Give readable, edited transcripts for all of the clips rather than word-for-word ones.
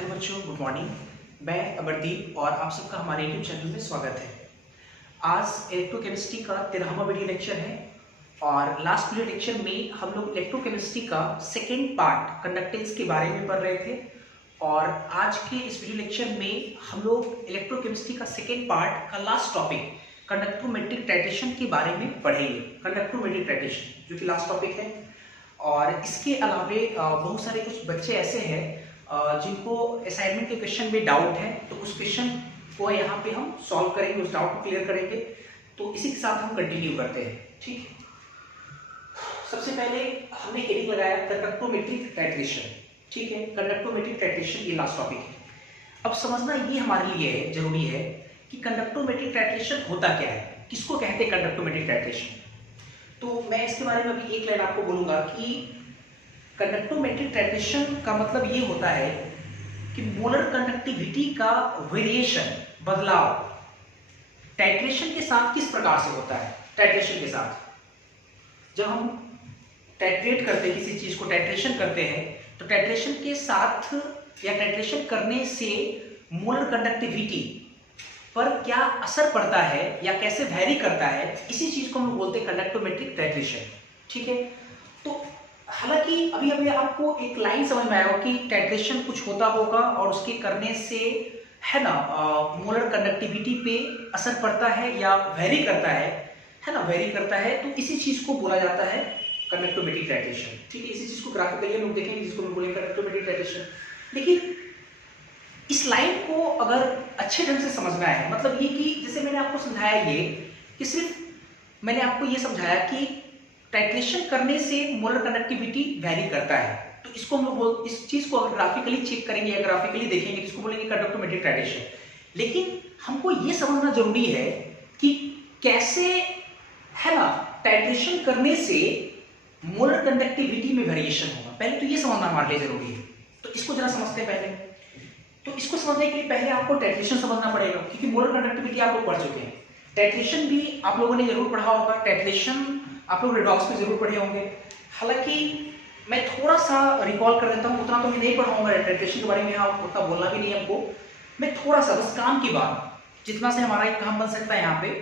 Hello बच्चों, good morning. मैं अमरदीप और आप सबका हमारे यूट्यूब चैनल में स्वागत है। आज इलेक्ट्रोकेमिस्ट्री का 13वां वीडियो लेक्चर है और लास्ट वीडियो लेक्चर में हम लोग इलेक्ट्रोकेमिस्ट्री का सेकेंड पार्ट कंडक्टेंस के बारे में पढ़ रहे थे और आज के इस वीडियो लेक्चर में हम लोग इलेक्ट्रोकेमिस्ट्री का सेकेंड पार्ट का लास्ट टॉपिक कंडक्टोमेट्रिक टाइट्रेशन के बारे में पढ़ेंगे। कंडक्टोमेट्रिक टाइट्रेशन जो कि लास्ट टॉपिक है और इसके अलावे बहुत सारे कुछ बच्चे ऐसे हैं जिनको असाइनमेंट के क्वेश्चन में डाउट है, तो उस क्वेश्चन को यहाँ पे हम सॉल्व करेंगे, उस डाउट को क्लियर करेंगे। तो इसी के साथ हम कंटिन्यू करते हैं। ठीक है, सबसे पहले हमने हेडिंग लगाया कंडक्टोमेट्रिक टाइट्रेशन। ठीक है, कंडक्टोमेट्रिक टाइट्रेशन ये लास्ट टॉपिक है। अब समझना ये हमारे लिए जरूरी है कि कंडक्टोमेट्रिक टाइट्रेशन होता क्या है, किसको कहते हैं कंडक्टोमेट्रिक टाइट्रेशन। तो मैं इसके बारे में अभी एक लाइन आपको बोलूंगा कि कंडक्टोमेट्रिक टाइट्रेशन का मतलब ये होता है कि मोलर कंडक्टिविटी का वेरिएशन, बदलाव टाइट्रेशन के साथ किस प्रकार से होता है। टाइट्रेशन के साथ जब हम टाइट्रेट करते हैं, किसी चीज को टाइट्रेशन करते हैं, तो टाइट्रेशन के साथ या टाइट्रेशन करने से मोलर कंडक्टिविटी पर क्या असर पड़ता है या कैसे वैरी करता है, इसी चीज को हम बोलते हैं कंडक्टोमेट्रिक टाइट्रेशन। ठीक है, तो हालांकि अभी अभी आपको एक लाइन समझ में आएगा कि टाइट्रेशन कुछ होता होगा और उसके करने से है ना मोलर कंडक्टिविटी पे असर पड़ता है या वेरी करता है ना, वेरी करता है। तो इसी चीज को बोला जाता है कंडक्टोमेट्रिक टाइट्रेशन। ठीक है, इसी चीज को ग्राफिकली हम लोग देखेंगे जिसको हम बोलेंगे कंडक्टोमेट्रिक टाइट्रेशन। लेकिन इस लाइन को अगर अच्छे ढंग से समझना है, मतलब ये कि जैसे मैंने आपको समझाया ये कि सिर्फ मैंने आपको ये समझाया कि टाइट्रेशन करने से मोलर कंडक्टिविटी वैरी करता है, तो इसको हम लोग इस चीज को अगर ग्राफिकली चेक करेंगे या ग्राफिकली देखेंगे, इसको बोलेंगे कंडक्टोमेट्रिक टाइट्रेशन। लेकिन हमको ये समझना जरूरी है कि कैसे है ना टाइट्रेशन करने से मोलर कंडक्टिविटी में वेरिएशन होगा। पहले तो ये समझना हमारे लिए जरूरी है, तो इसको जरा समझते हैं। पहले तो इसको समझने के लिए पहले आपको टाइट्रेशन समझना पड़ेगा, क्योंकि मोलर कंडक्टिविटी आप लोग पढ़ चुके हैं, टाइट्रेशन भी आप लोगों ने जरूर पढ़ा होगा, टाइट्रेशन आप लोग रेडॉक्स में जरूर पढ़े होंगे। हालांकि मैं थोड़ा सा रिकॉल कर देता हूँ, उतना तो मैं नहीं पढ़ाऊंगा टाइट्रेशन के बारे में, यहाँ उतना बोलना भी नहीं है हमको। मैं थोड़ा सा बस काम की बात, जितना से हमारा एक काम बन सकता है यहाँ पे,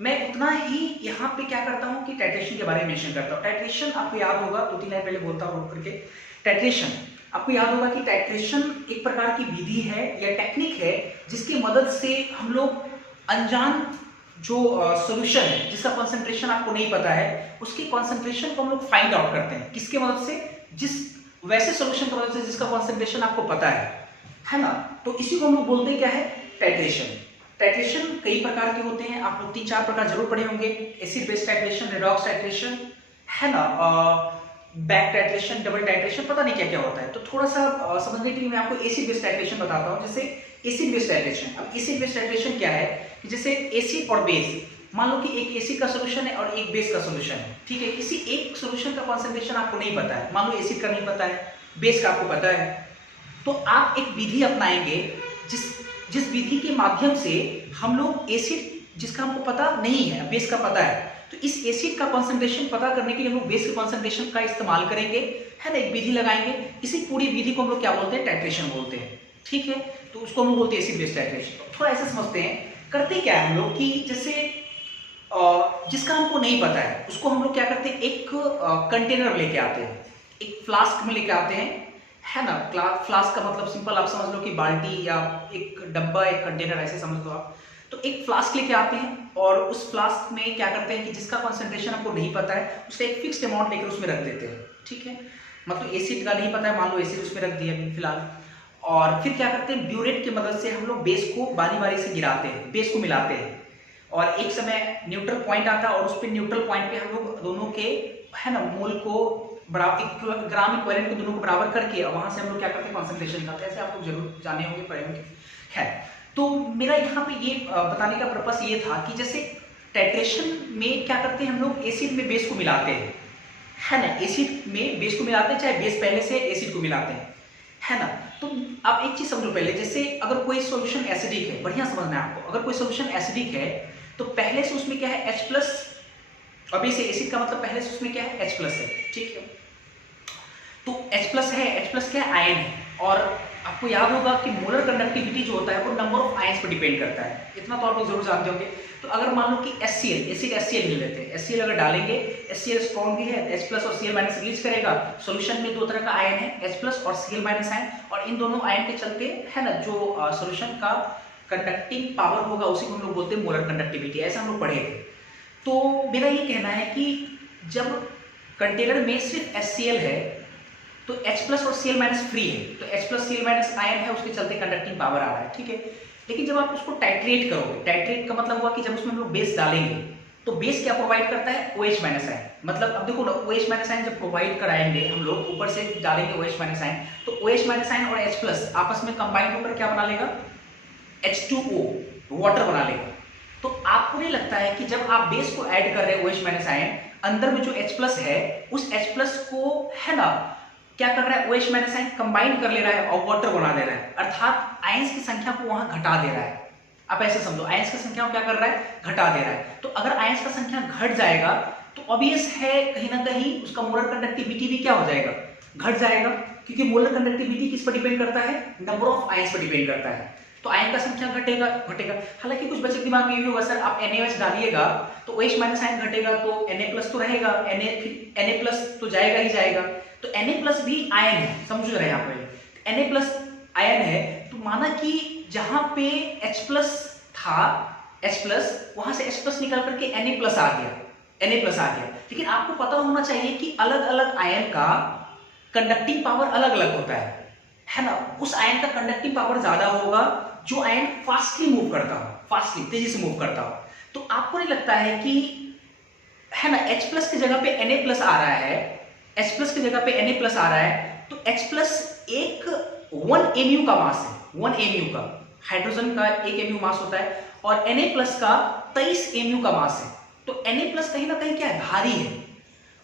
मैं उतना ही यहाँ पे क्या करता हूँ कि टाइट्रेशन के बारे में मेंशन करता हूँ। टाइट्रेशन आपको याद होगा, 2-3 लाइन पहले बोलता हूँ करके। टाइट्रेशन आपको याद होगा कि टाइट्रेशन एक प्रकार की विधि है या टेक्निक है जिसकी मदद से हम लोग अनजान जो सॉल्यूशन है, जिसका कंसंट्रेशन आपको नहीं पता है, उसके कंसंट्रेशन को हम लोग फाइंड आउट करते हैं। किसके मदद से? जिस वैसे सॉल्यूशन की मदद से जिसका कंसंट्रेशन आपको पता है ना। तो इसी को हम लोग बोलते हैं क्या है, टाइट्रेशन। टाइट्रेशन कई प्रकार के होते हैं, आप लोग 3-4 प्रकार जरूर पढ़े होंगे। Acid base titration, redox titration, है ना, बैक टाइट्रेशन, डबल टाइट्रेशन, पता नहीं क्या क्या होता है। तो थोड़ा सा समझने के लिए मैं आपको एसिड बेस टाइट्रेशन बताता हूँ। जैसे एसिड बेस टाइट्रेशन, अब एसिड बेस टाइट्रेशन क्या है कि जैसे एसिड और बेस, मान लो कि एक एसिड का सॉल्यूशन है और एक बेस का सॉल्यूशन है। ठीक है, किसी एक सॉल्यूशन का कंसंट्रेशन आपको नहीं पता है, मान लो एसिड का नहीं पता है, बेस का आपको पता है, तो आप एक विधि अपनाएंगे जिस विधि के माध्यम से हम लोग एसिड जिसका हमको पता नहीं है, बेस का पता है, तो इस एसिड का कंसंट्रेशन पता करने के लिए हम लोग बेस के कंसंट्रेशन का इस्तेमाल करेंगे, है ना, एक विधि लगाएंगे। इसी पूरी विधि को हम लोग क्या बोलते हैं, टाइट्रेशन बोलते हैं। ठीक है, तो उसको हम लोग बोलते हैं एसिड बेस टाइट्रेशन। थोड़ा ऐसा समझते हैं, करते क्या है हम लोग कि जैसे जिसका हमको नहीं पता है उसको हम लोग क्या करते हैं, एक कंटेनर लेके आते हैं, एक फ्लास्क में लेके आते हैं, है ना। फ्लास्क का मतलब सिंपल आप समझ लो कि बाल्टी या एक डब्बा, एक कंटेनर, ऐसे समझ लो आप। तो एक फ्लास्क लेके आते हैं और उस फ्लास्क में क्या करते हैं कि जिसका कंसंट्रेशन आपको नहीं पता है उसका एक फिक्स्ड अमाउंट लेकर उसमें रख देते हैं। ठीक है, मतलब एसिड का नहीं पता है, मान लो एसिड उसमें रख दिया फिलहाल, और फिर क्या करते हैं, ब्यूरेट की मदद से हम लोग बेस को बारी बारी से गिराते हैं, बेस को मिलाते हैं, और एक समय न्यूट्रल पॉइंट आता है और उस पे न्यूट्रल पॉइंट पे हम लोग दोनों के, है ना, मोल को बराबर, ग्राम इक्विवेलेंट को दोनों को बराबर करके वहां से हम लोग क्या करते हैं, कंसंट्रेशन निकालते हैं। ऐसे आप लोग जरूर जाने होंगे, पढ़े होंगे। है, तो मेरा यहाँ पे ये बताने का पर्पस ये था कि जैसे टाइट्रेशन में क्या करते हैं हम लोग, एसिड में बेस को मिलाते हैं, है ना, एसिड में बेस को मिलाते हैं, चाहे बेस पहले से एसिड को मिलाते हैं, है ना। तो आप एक चीज समझो पहले, जैसे अगर कोई सॉल्यूशन एसिडिक है, बढ़िया समझना है आपको, अगर कोई सॉल्यूशन एसिडिक है तो पहले से उसमें क्या है, H+, अभी से एसिड का मतलब पहले से उसमें क्या है, H+ है। ठीक है, तो H+ है, H+ क्या है, आयन है। और आपको याद होगा कि मोलर कंडक्टिविटी जो होता है वो नंबर ऑफ आयंस पर डिपेंड करता है, इतना तो आप लोग जरूर जानते होंगे। तो अगर मान लो कि HCl एसिड HCl ले लेते हैं, HCl अगर डालेंगे, HCl स्ट्रॉन्ग भी है, H प्लस और Cl माइनस रिलीज करेगा। सॉल्यूशन में दो तरह का आयन है, H प्लस और Cl माइनस आयन, और इन दोनों आयन के चलते है ना जो सॉल्यूशन का कंडक्टिंग पावर होगा उसी को हम लोग बोलते हैं मोलर कंडक्टिविटी, ऐसा हम लोग पढ़े थे। तो मेरा ये कहना है कि जब कंटेनर में सिर्फ HCl है तो H प्लस और Cl माइनस फ्री है, तो H plus Cl minus ion है, उसके चलते कंडक्टिंग पावर आ रहा है, ठीक है। लेकिन जब आप उसको टाइट्रेट करोगे, टाइट्रेट का मतलब हुआ कि जब उसमें हम लोग बेस डालेंगे तो बेस क्या प्रोवाइड करता है, OH माइनस आयन। मतलब अब देखो ना, OH माइनस आयन जब प्रोवाइड कराएंगे हम लोग, ऊपर से डालेंगे OH माइनस आयन, तो OH माइनस आयन और H प्लस आपस में कंबाइन होकर क्या बना लेगा, H2O वाटर बना लेगा। तो आपको नहीं लगता है कि जब आप बेस को ऐड कर रहे हैं OH माइनस आयन, अंदर में जो H प्लस है उस H प्लस को है ना क्या कर रहा है, OH माइनस आयन कंबाइन कर ले रहा है और वाटर बना दे रहा है, अर्थात आयंस की संख्या को वहां घटा दे रहा है। आप ऐसे समझो, आयंस की संख्या को क्या कर रहा है, घटा दे रहा है। तो अगर आयंस का संख्या घट जाएगा तो ऑब्वियस है कहीं ना कहीं उसका मोलर कंडक्टिविटी भी क्या हो जाएगा, घट जाएगा, क्योंकि मोलर कंडक्टिविटी किस पर डिपेंड करता है, नंबर ऑफ आयंस पर डिपेंड करता है। तो आयन का संख्या घटेगा घटेगा। हालांकि कुछ बच्चे के दिमाग में ये भी होगा, सर आप NaOH डालिएगा तो OH माइनस आयन घटेगा तो Na प्लस तो रहेगा, Na प्लस तो जाएगा ही जाएगा। तो Na प्लस भी आयन है, समझ रहे हैं आप पहले, Na प्लस आयन है, तो माना कि जहां पे H प्लस था, H प्लस वहां से H प्लस निकल करके Na प्लस आ गया, Na प्लस आ गया। लेकिन आपको पता होना चाहिए कि अलग अलग आयन का कंडक्टिंग पावर अलग अलग होता है ना। उस आयन का कंडक्टिंग पावर ज्यादा होगा जो आयन फास्टली मूव करता हो, फास्टली तेजी से मूव करता हो। तो आपको नहीं लगता है कि है ना H प्लस की जगह पे Na प्लस आ रहा है, H प्लस की जगह पे Na प्लस आ रहा है, तो H प्लस एक 1 mu का मास है, 1 mu का, हाइड्रोजन का 1 mu मास होता है, और Na प्लस का 23 mu का मास है। तो Na प्लस कहीं ना कहीं क्या है, भारी है,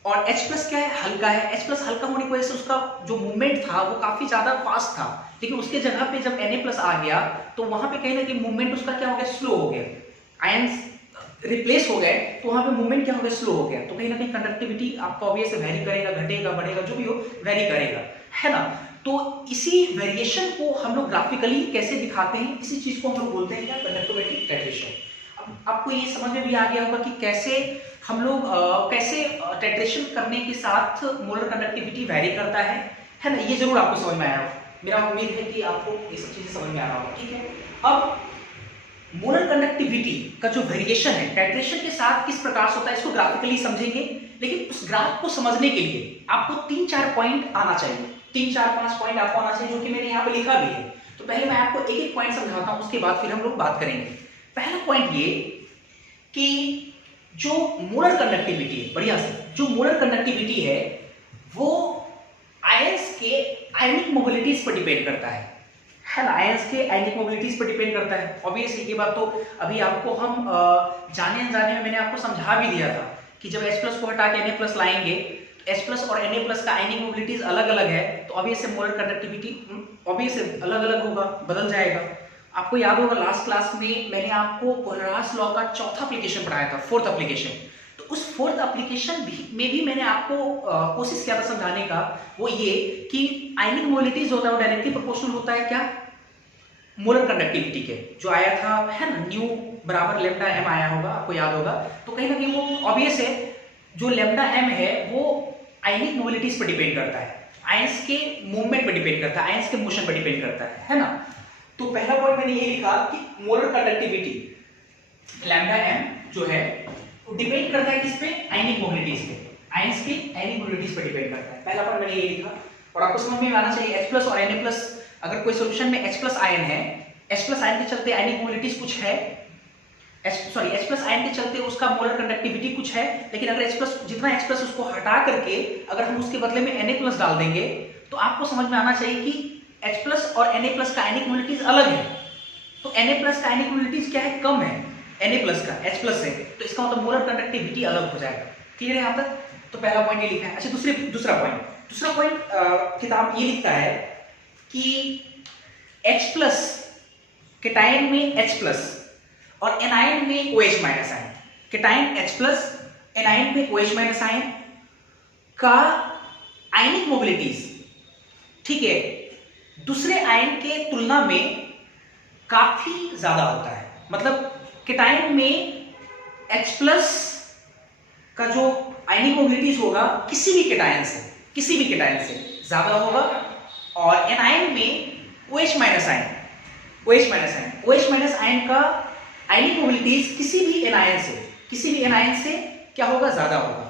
और H प्लस क्या है, हल्का है। H प्लस हल्का होने की वजह से उसका जो मूवमेंट था वो काफी ज्यादा फास्ट था, लेकिन उसके जगह पे जब Na प्लस आ गया तो वहां पे कहीं ना कहीं मूवमेंट उसका क्या हो गया, स्लो हो गया, आयंस रिप्लेस हो गए, तो वहां पे मूवमेंट क्या हो गया, स्लो हो गया। तो कहीं ना कहीं कंडक्टिविटी आपको ऑब्वियस वेरी करेगा, घटेगा बढ़ेगा जो भी हो वेरी करेगा, है ना। तो इसी वेरिएशन को हम लोग ग्राफिकली कैसे दिखाते हैं, इसी चीज को हम लोग बोलते हैं क्या, कंडक्टिविटी टाइट्रेशन। आपको ये समझ में भी आ गया होगा कि कैसे हम लोग कैसे टाइट्रेशन करने के साथ मोलर कंडक्टिविटी वेरी करता है ना। ये जरूर आपको समझ में आया होगा, मेरा उम्मीद है कि आपको ये सब चीजें समझ में आ रहा होगा, ठीक है। अब मोलर कंडक्टिविटी का जो वेरिएशन है टाइट्रेशन के साथ किस प्रकार से होता है, इसको ग्राफिकली समझेंगे। लेकिन उस ग्राफ को समझने के लिए आपको 3-4 पॉइंट आना चाहिए, 3-4-5 पॉइंट आपको आना चाहिए, जो कि मैंने यहाँ पे लिखा भी है। तो पहले मैं आपको एक एक पॉइंट समझाता हूँ, उसके बाद फिर हम लोग बात करेंगे। पहला पॉइंट ये कि जो मोलर कंडक्टिविटी है, बढ़िया से, जो मोलर कंडक्टिविटी है वो आयंस के आयनिक मोबिलिटीज पर डिपेंड करता है ना, आयंस के आयनिक मोबिलिटीज पर डिपेंड करता है। ऑब्वियसली ये बात तो अभी आपको हम जाने अनजाने में मैंने आपको समझा भी दिया था कि जब H प्लस को हटा के Na प्लस लाएंगे, H प्लस और Na प्लस का आयनिक मोबिलिटीज अलग अलग है, तो ऑब्वियसली मोलर कंडक्टिविटी ऑब्वियसली अलग अलग होगा, बदल जाएगा। आपको याद होगा लास्ट क्लास में मैंने आपको कोलरास लॉ का चौथा एप्लीकेशन पढ़ाया था, फोर्थ एप्लीकेशन। तो उस फोर्थ एप्लीकेशन में भी मैंने आपको कोशिश किया था समझाने का, वो ये कि आयनिक मोबिलिटीज होता है वो डायरेक्टली प्रोपोर्शनल होता है क्या, मोलर कंडक्टिविटी के, जो आया था है ना, न्यू बराबर लेमडा m आया होगा, आपको याद होगा। तो कहीं ना कहीं वो ऑब्वियस है, जो लेमडा m है वो आयनिक मोबिलिटीज पर डिपेंड करता है, आयंस के मूवमेंट पर डिपेंड करता है, आयंस के मोशन पर डिपेंड करता है ना। तो पहला पॉइंट मैंने ये लिखा कि मोलर कंडक्टिविटी लैम्डा m जो है वो डिपेंड करता है किस पे, आयनिक मोबिलिटीज पे, आयंस के आयनिक मोबिलिटीज पे डिपेंड करता है। पहला पॉइंट मैंने ये लिखा, और आपको समझ में आना चाहिए H प्लस और Na प्लस, अगर कोई सॉल्यूशन में H प्लस आयन है, H प्लस आयन के चलते आयनिक मोबिलिटीज कुछ है, H प्लस आयन के चलते उसका मोलर कंडक्टिविटी कुछ है, लेकिन अगर H प्लस जितना H प्लस उसको हटा करके अगर हम उसके बदले में Na प्लस डाल देंगे, तो आपको समझ में आना चाहिए कि H प्लस और Na प्लस का आयनिक मोबिलिटीज अलग है। तो Na प्लस का आयनिक मोबिलिटीज क्या है, कम है Na प्लस का H प्लस से, तो इसका मतलब मोलर कंडक्टिविटी अलग हो जाएगा। क्लियर है यहाँ तक? तो पहला पॉइंट ये लिखा है। अच्छा दूसरा पॉइंट किताब ये लिखता है कि H प्लस केटायन में H प्लस और एनायन में OH minus ion, cation H plus anion में OH माइनस आयन का आयनिक मोबिलिटीज, ठीक है, दूसरे आयन के तुलना में काफी ज्यादा होता है। मतलब केटायन में H प्लस का जो आयनिक मोबिलिटीज होगा किसी भी केटायन से ज्यादा होगा, और एनायन में OH माइनस आयन का आयनिक मोबिलिटीज किसी भी एनायन से क्या होगा, ज्यादा होगा।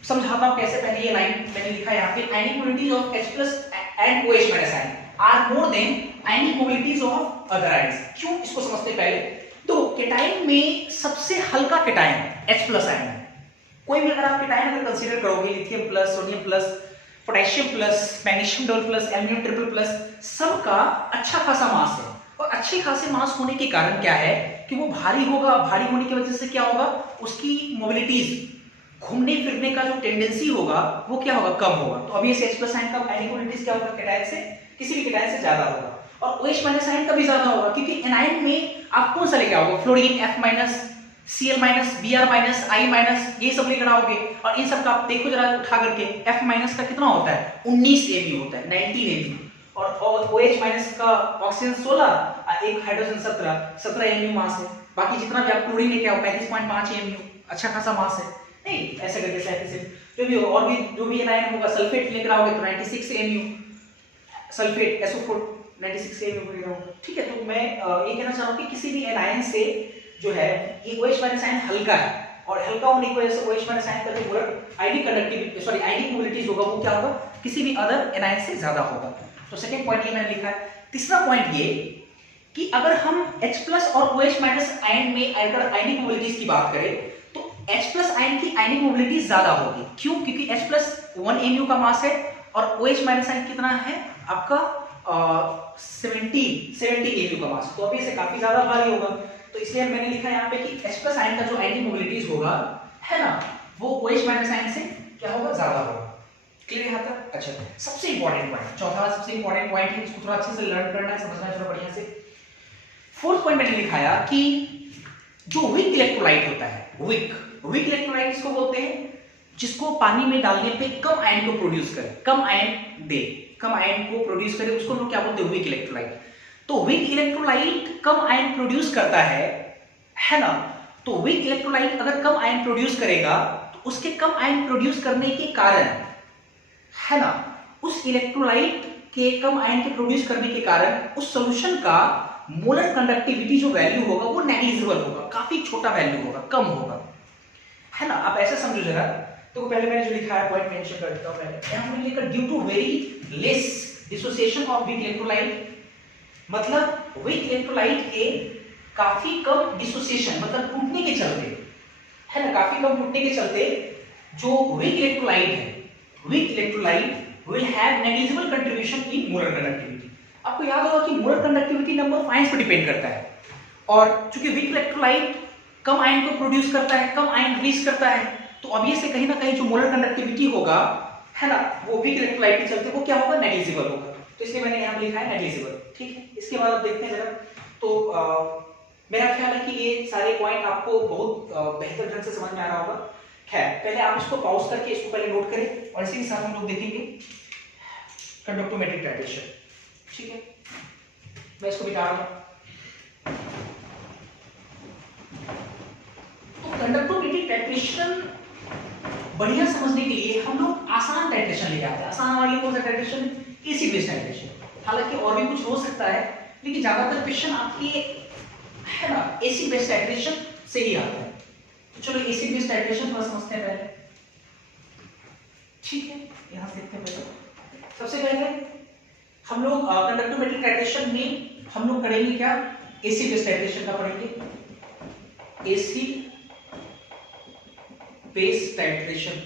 समझाता हूं कैसे। पहले ये लाइन मैंने लिखा है यहाँ पे, ionic mobilities of H plus and OH minus ion are more than ionic mobilities of other ions. क्यों, इसको समझते पहले। तो केटायन में सबसे हल्का केटायन H प्लस आयन है। कोई भी अगर आप केटायन अगर कंसीडर करोगे, lithium plus, sodium plus, potassium plus, magnesium double plus, aluminium triple plus, सबका अच्छा खासा मास है। और अच्छे खासे मास होने के कारण क्या है कि वो भारी होगा। भारी होने की वजह से क्या होगा, उसकी मोबिलिटीज, घूमने फिरने का जो टेंडेंसी होगा वो क्या होगा, कम होगा। तो अभी इस H प्लस आयन का आयनिक मोबिलिटीज क्या होगा, केटायन से, किसी भी केटायन से ज्यादा होगा। और OH माइनस आयन का भी ज्यादा होगा, क्योंकि एनायन में आप कौन सा लेके आओगे, fluorine F minus, Cl minus, Br minus, I minus, ये सब लेकर आओगे। और इन सब का आप देखो जरा उठा करके, F माइनस का कितना होता है, 19 Mu होता है, 19 Mu। और OH माइनस का ऑक्सीजन 16, एक हाइड्रोजन 17 Mu मास है। बाकी जितना भी आप क्लोरीन लेके आओ 35.5 Mu, अच्छा खासा मास है। नहीं, ऐसे करके 37 जो भी हो, और भी जो भी एनायन होगा, सल्फेट लेकर आओगे तो 96 Mu, सल्फेट SO4 96 Mu लेकर आओगे। ठीक है, तो मैं ये कहना चाह रहा हूं कि किसी भी एनायन से जो है ये OH माइनस आयन हल्का है, और हल्का होने की वजह से OH माइनस आयन का जो मोलर आयनिक मोबिलिटीज होगा वो क्या होगा, किसी भी अदर एनायन से ज्यादा होगा। तो सेकंड पॉइंट ये मैंने लिखा है। तीसरा पॉइंट ये कि अगर हम H प्लस और OH माइनस आयन में अगर आयनिक मोबिलिटीज की बात करें तो H प्लस आयन की आयनिक मोबिलिटी ज्यादा होगी। क्यों, क्योंकि H प्लस 1 Mu का मास है और OH माइनस आयन कितना है आपका 17 Mu का मास, तो अभी इसे काफी ज्यादा भारी होगा। तो इसलिए मैंने लिखा है यहाँ पे कि H प्लस आयन का जो आयनिक मोबिलिटीज होगा, है ना, वो OH माइनस आयन से क्या होगा, ज्यादा होगा। क्लियर है यहाँ तक? अच्छा, सबसे इंपॉर्टेंट पॉइंट, चौथा सबसे इंपॉर्टेंट पॉइंट है, इसको थोड़ा अच्छे से लर्न करना है, समझना है थोड़ा बढ़िया से। फोर्थ पॉइंट मैंने लिखाया कि जो वीक इलेक्ट्रोलाइट होता है, वीक इलेक्ट्रोलाइट इसको बोलते हैं जिसको पानी में डालने पे कम आयन को प्रोड्यूस करे, कम आयन को प्रोड्यूस करे, उसको हम क्या बोलते हैं, वीक इलेक्ट्रोलाइट। तो वीक इलेक्ट्रोलाइट कम आयन प्रोड्यूस करता है ना। तो वीक इलेक्ट्रोलाइट अगर कम आयन प्रोड्यूस करेगा तो उसके कम आयन प्रोड्यूस करने के कारण, है ना, उस इलेक्ट्रोलाइट के कम आयन के प्रोड्यूस करने के कारण उस सॉल्यूशन का मोलर कंडक्टिविटी जो वैल्यू होगा वो नेग्लिजिबल होगा, काफी छोटा वैल्यू होगा, कम होगा, है ना। आप ऐसा समझो जरा। तो पहले मैंने जो लिखा है पॉइंट मेंशन कर देता हूं। पहले यहां मैंने लिखा due to very less dissociation of weak electrolyte, मतलब वीक इलेक्ट्रोलाइट के काफी कम डिसोसिएशन, मतलब टूटने के चलते, है ना, काफी कम टूटने के चलते जो वीक इलेक्ट्रोलाइट है, weak electrolyte will have negligible contribution in molar conductivity. आपको याद होगा कि molar conductivity number of ions पर डिपेंड करता है, और चूंकि वीक इलेक्ट्रोलाइट कम आयन को प्रोड्यूस करता है, कम आयन रिलीज करता है, तो ऑब्वियसली कहीं ना कहीं जो मोलर कंडक्टिविटी होगा, है ना, वो वीक इलेक्ट्रोलाइट के चलते वो क्या होगा, नेग्लिजिबल होगा। तो इसलिए मैंने यहाँ लिखा है नेग्लिजिबल। ठीक है, इसके बाद आप देखते हैं जरा। तो मेरा ख्याल है कि ये सारे पॉइंट आपको बहुत बेहतर ढंग से समझ में आ रहा होगा। खैर, पहले आप इसको पॉज करके इसको पहले नोट करें, और इसी के साथ हम लोग देखेंगे कंडक्टोमेट्रिक टाइट्रेशन। ठीक है, मैं इसको मिटा रहा हूं। तो कंडक्टोमेट्रिक टाइट्रेशन बढ़िया समझने के लिए हम लोग आसान टाइट्रेशन लेके आते हैं। आसान वाली कौन सा टाइट्रेशन, एसिड बेस टाइट्रेशन। हालांकि और भी कुछ हो सकता है, लेकिन ज्यादातर क्वेश्चन आपके, है ना, एसिड बेस टाइट्रेशन से ही आता है। तो चलो एसिड बेस टाइट्रेशन थोड़ा समझते हैं पहले। ठीक है, यहां से देखते हैं पहले। सबसे पहले हम लोग कंडक्टोमेट्रिक टाइट्रेशन में हम लोग करेंगे क्या, एसिड बेस टाइट्रेशन का पढ़ेंगे, acid base titration,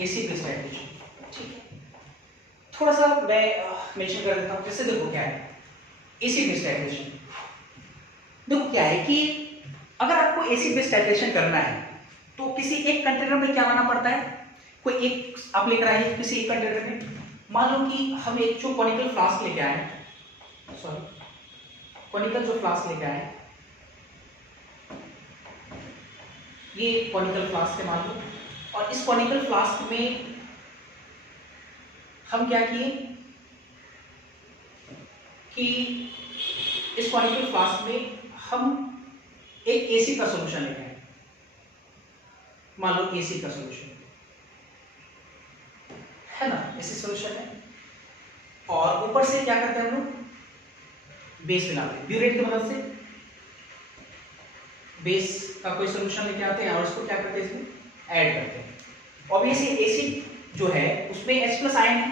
acid base titration. ठीक है, थोड़ा सा मैं मेंशन कर देता हूं। जैसे देखो क्या है एसिड बेस टाइट्रेशन। देखो क्या है कि अगर आपको एसिड बेस टाइट्रेशन करना है तो किसी एक कंटेनर में क्या लाना पड़ता है, कोई एक आप लेकर आए किसी एक कंटेनर में। मान लो कि हम एक जो कॉनिकल फ्लास्क लेके आए, कॉनिकल जो फ्लास्क लेके आए, ये कॉनिकल फ्लास्क है मान लो, और इस कॉनिकल फ्लास्क में हम क्या किए, कि इस क्वाड्रेटिक फ्लास्क में हम एक एसिड का सॉल्यूशन लेते हैं, मान लो एसिड का सॉल्यूशन है ना, एसिड सॉल्यूशन है, और ऊपर से क्या करते हैं हम लोग बेस मिलाते हैं ब्यूरेट की मदद से। बेस का कोई सॉल्यूशन लेके आते हैं और उसको क्या करते हैं, इसमें ऐड करते हैं। ऑब्वियसली एसिड जो है उसमें H+ आयन है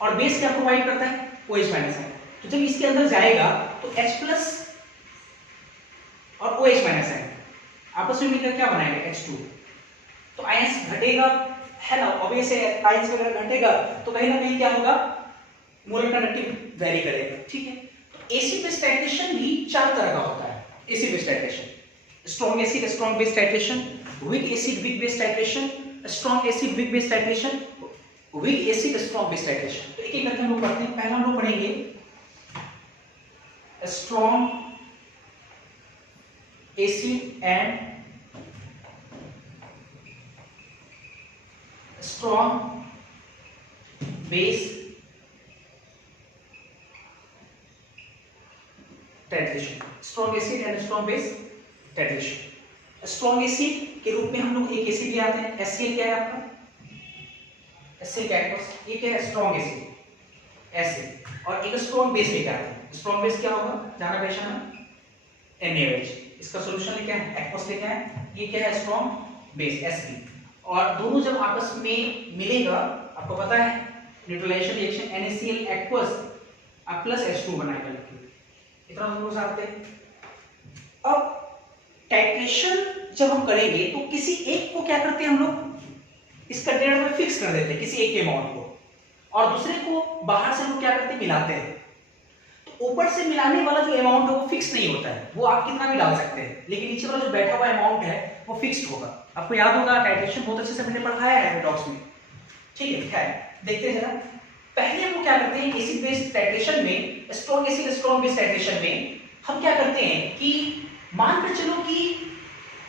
और बेस क्या प्रोवाइड करता है, OH- आयन। तो जब इसके अंदर जाएगा तो H+ और OH- आयन आपस में मिलकर क्या बनाएगा, H2। तो आयंस घटेगा है ना, ऑब्वियस है आयंस वगैरह घटेगा तो कहीं ना कहीं क्या होगा, मोलर कंडक्टिविटी वेरी करेगा। ठीक है, तो एसिड बेस टाइट्रेशन भी 4 तरह का होता है। Acid base titration, strong acid strong base titration, weak acid weak base titration, strong acid weak base titration, weak acid strong base titration. तो एक एक करके हम लोग पढ़ते हैं। पहला हम लोग पढ़ेंगे strong acid and strong base titration. Strong acid and strong base titration. Strong acid के रूप में हम लोग एक एसिड ले आते हैं, HCl क्या है आपका, HCl क्या है, ये क्या है, स्ट्रॉन्ग एसिड H, और एक स्ट्रॉन्ग बेस लेके आते हैं। स्ट्रॉन्ग बेस क्या होगा, जाना पहचाना, NaOH। इसका सॉल्यूशन लेके आए, एक्वस लेके आए, ये क्या है, स्ट्रॉन्ग बेस Sp। और दोनों जब आपस में मिलेगा, आपको पता है न्यूट्रलाइजेशन रिएक्शन NaCl एक्वस अब प्लस H2 बनाएगा लिक्विड, इतना दोनों साथ हैं। अब टाइट्रेशन जब हम करेंगे तो किसी एक को क्या करते हैं हम लोग, इस कंटेनर में फिक्स कर देते हैं किसी एक के अमाउंट को, और दूसरे को बाहर से लोग क्या करते हैं, मिलाते हैं। तो ऊपर से मिलाने वाला जो अमाउंट है वो फिक्स नहीं होता है, वो आप कितना भी डाल सकते हैं, लेकिन नीचे वाला जो बैठा हुआ अमाउंट है वो फिक्स्ड होगा। आपको याद होगा टाइट्रेशन बहुत अच्छे से मैंने पढ़ाया है टॉक्स में। ठीक है, क्या है देखते हैं जरा। पहले हम क्या करते हैं, एसिड बेस टाइट्रेशन में, strong acid strong base titration में हम क्या करते हैं कि मानकर चलो कि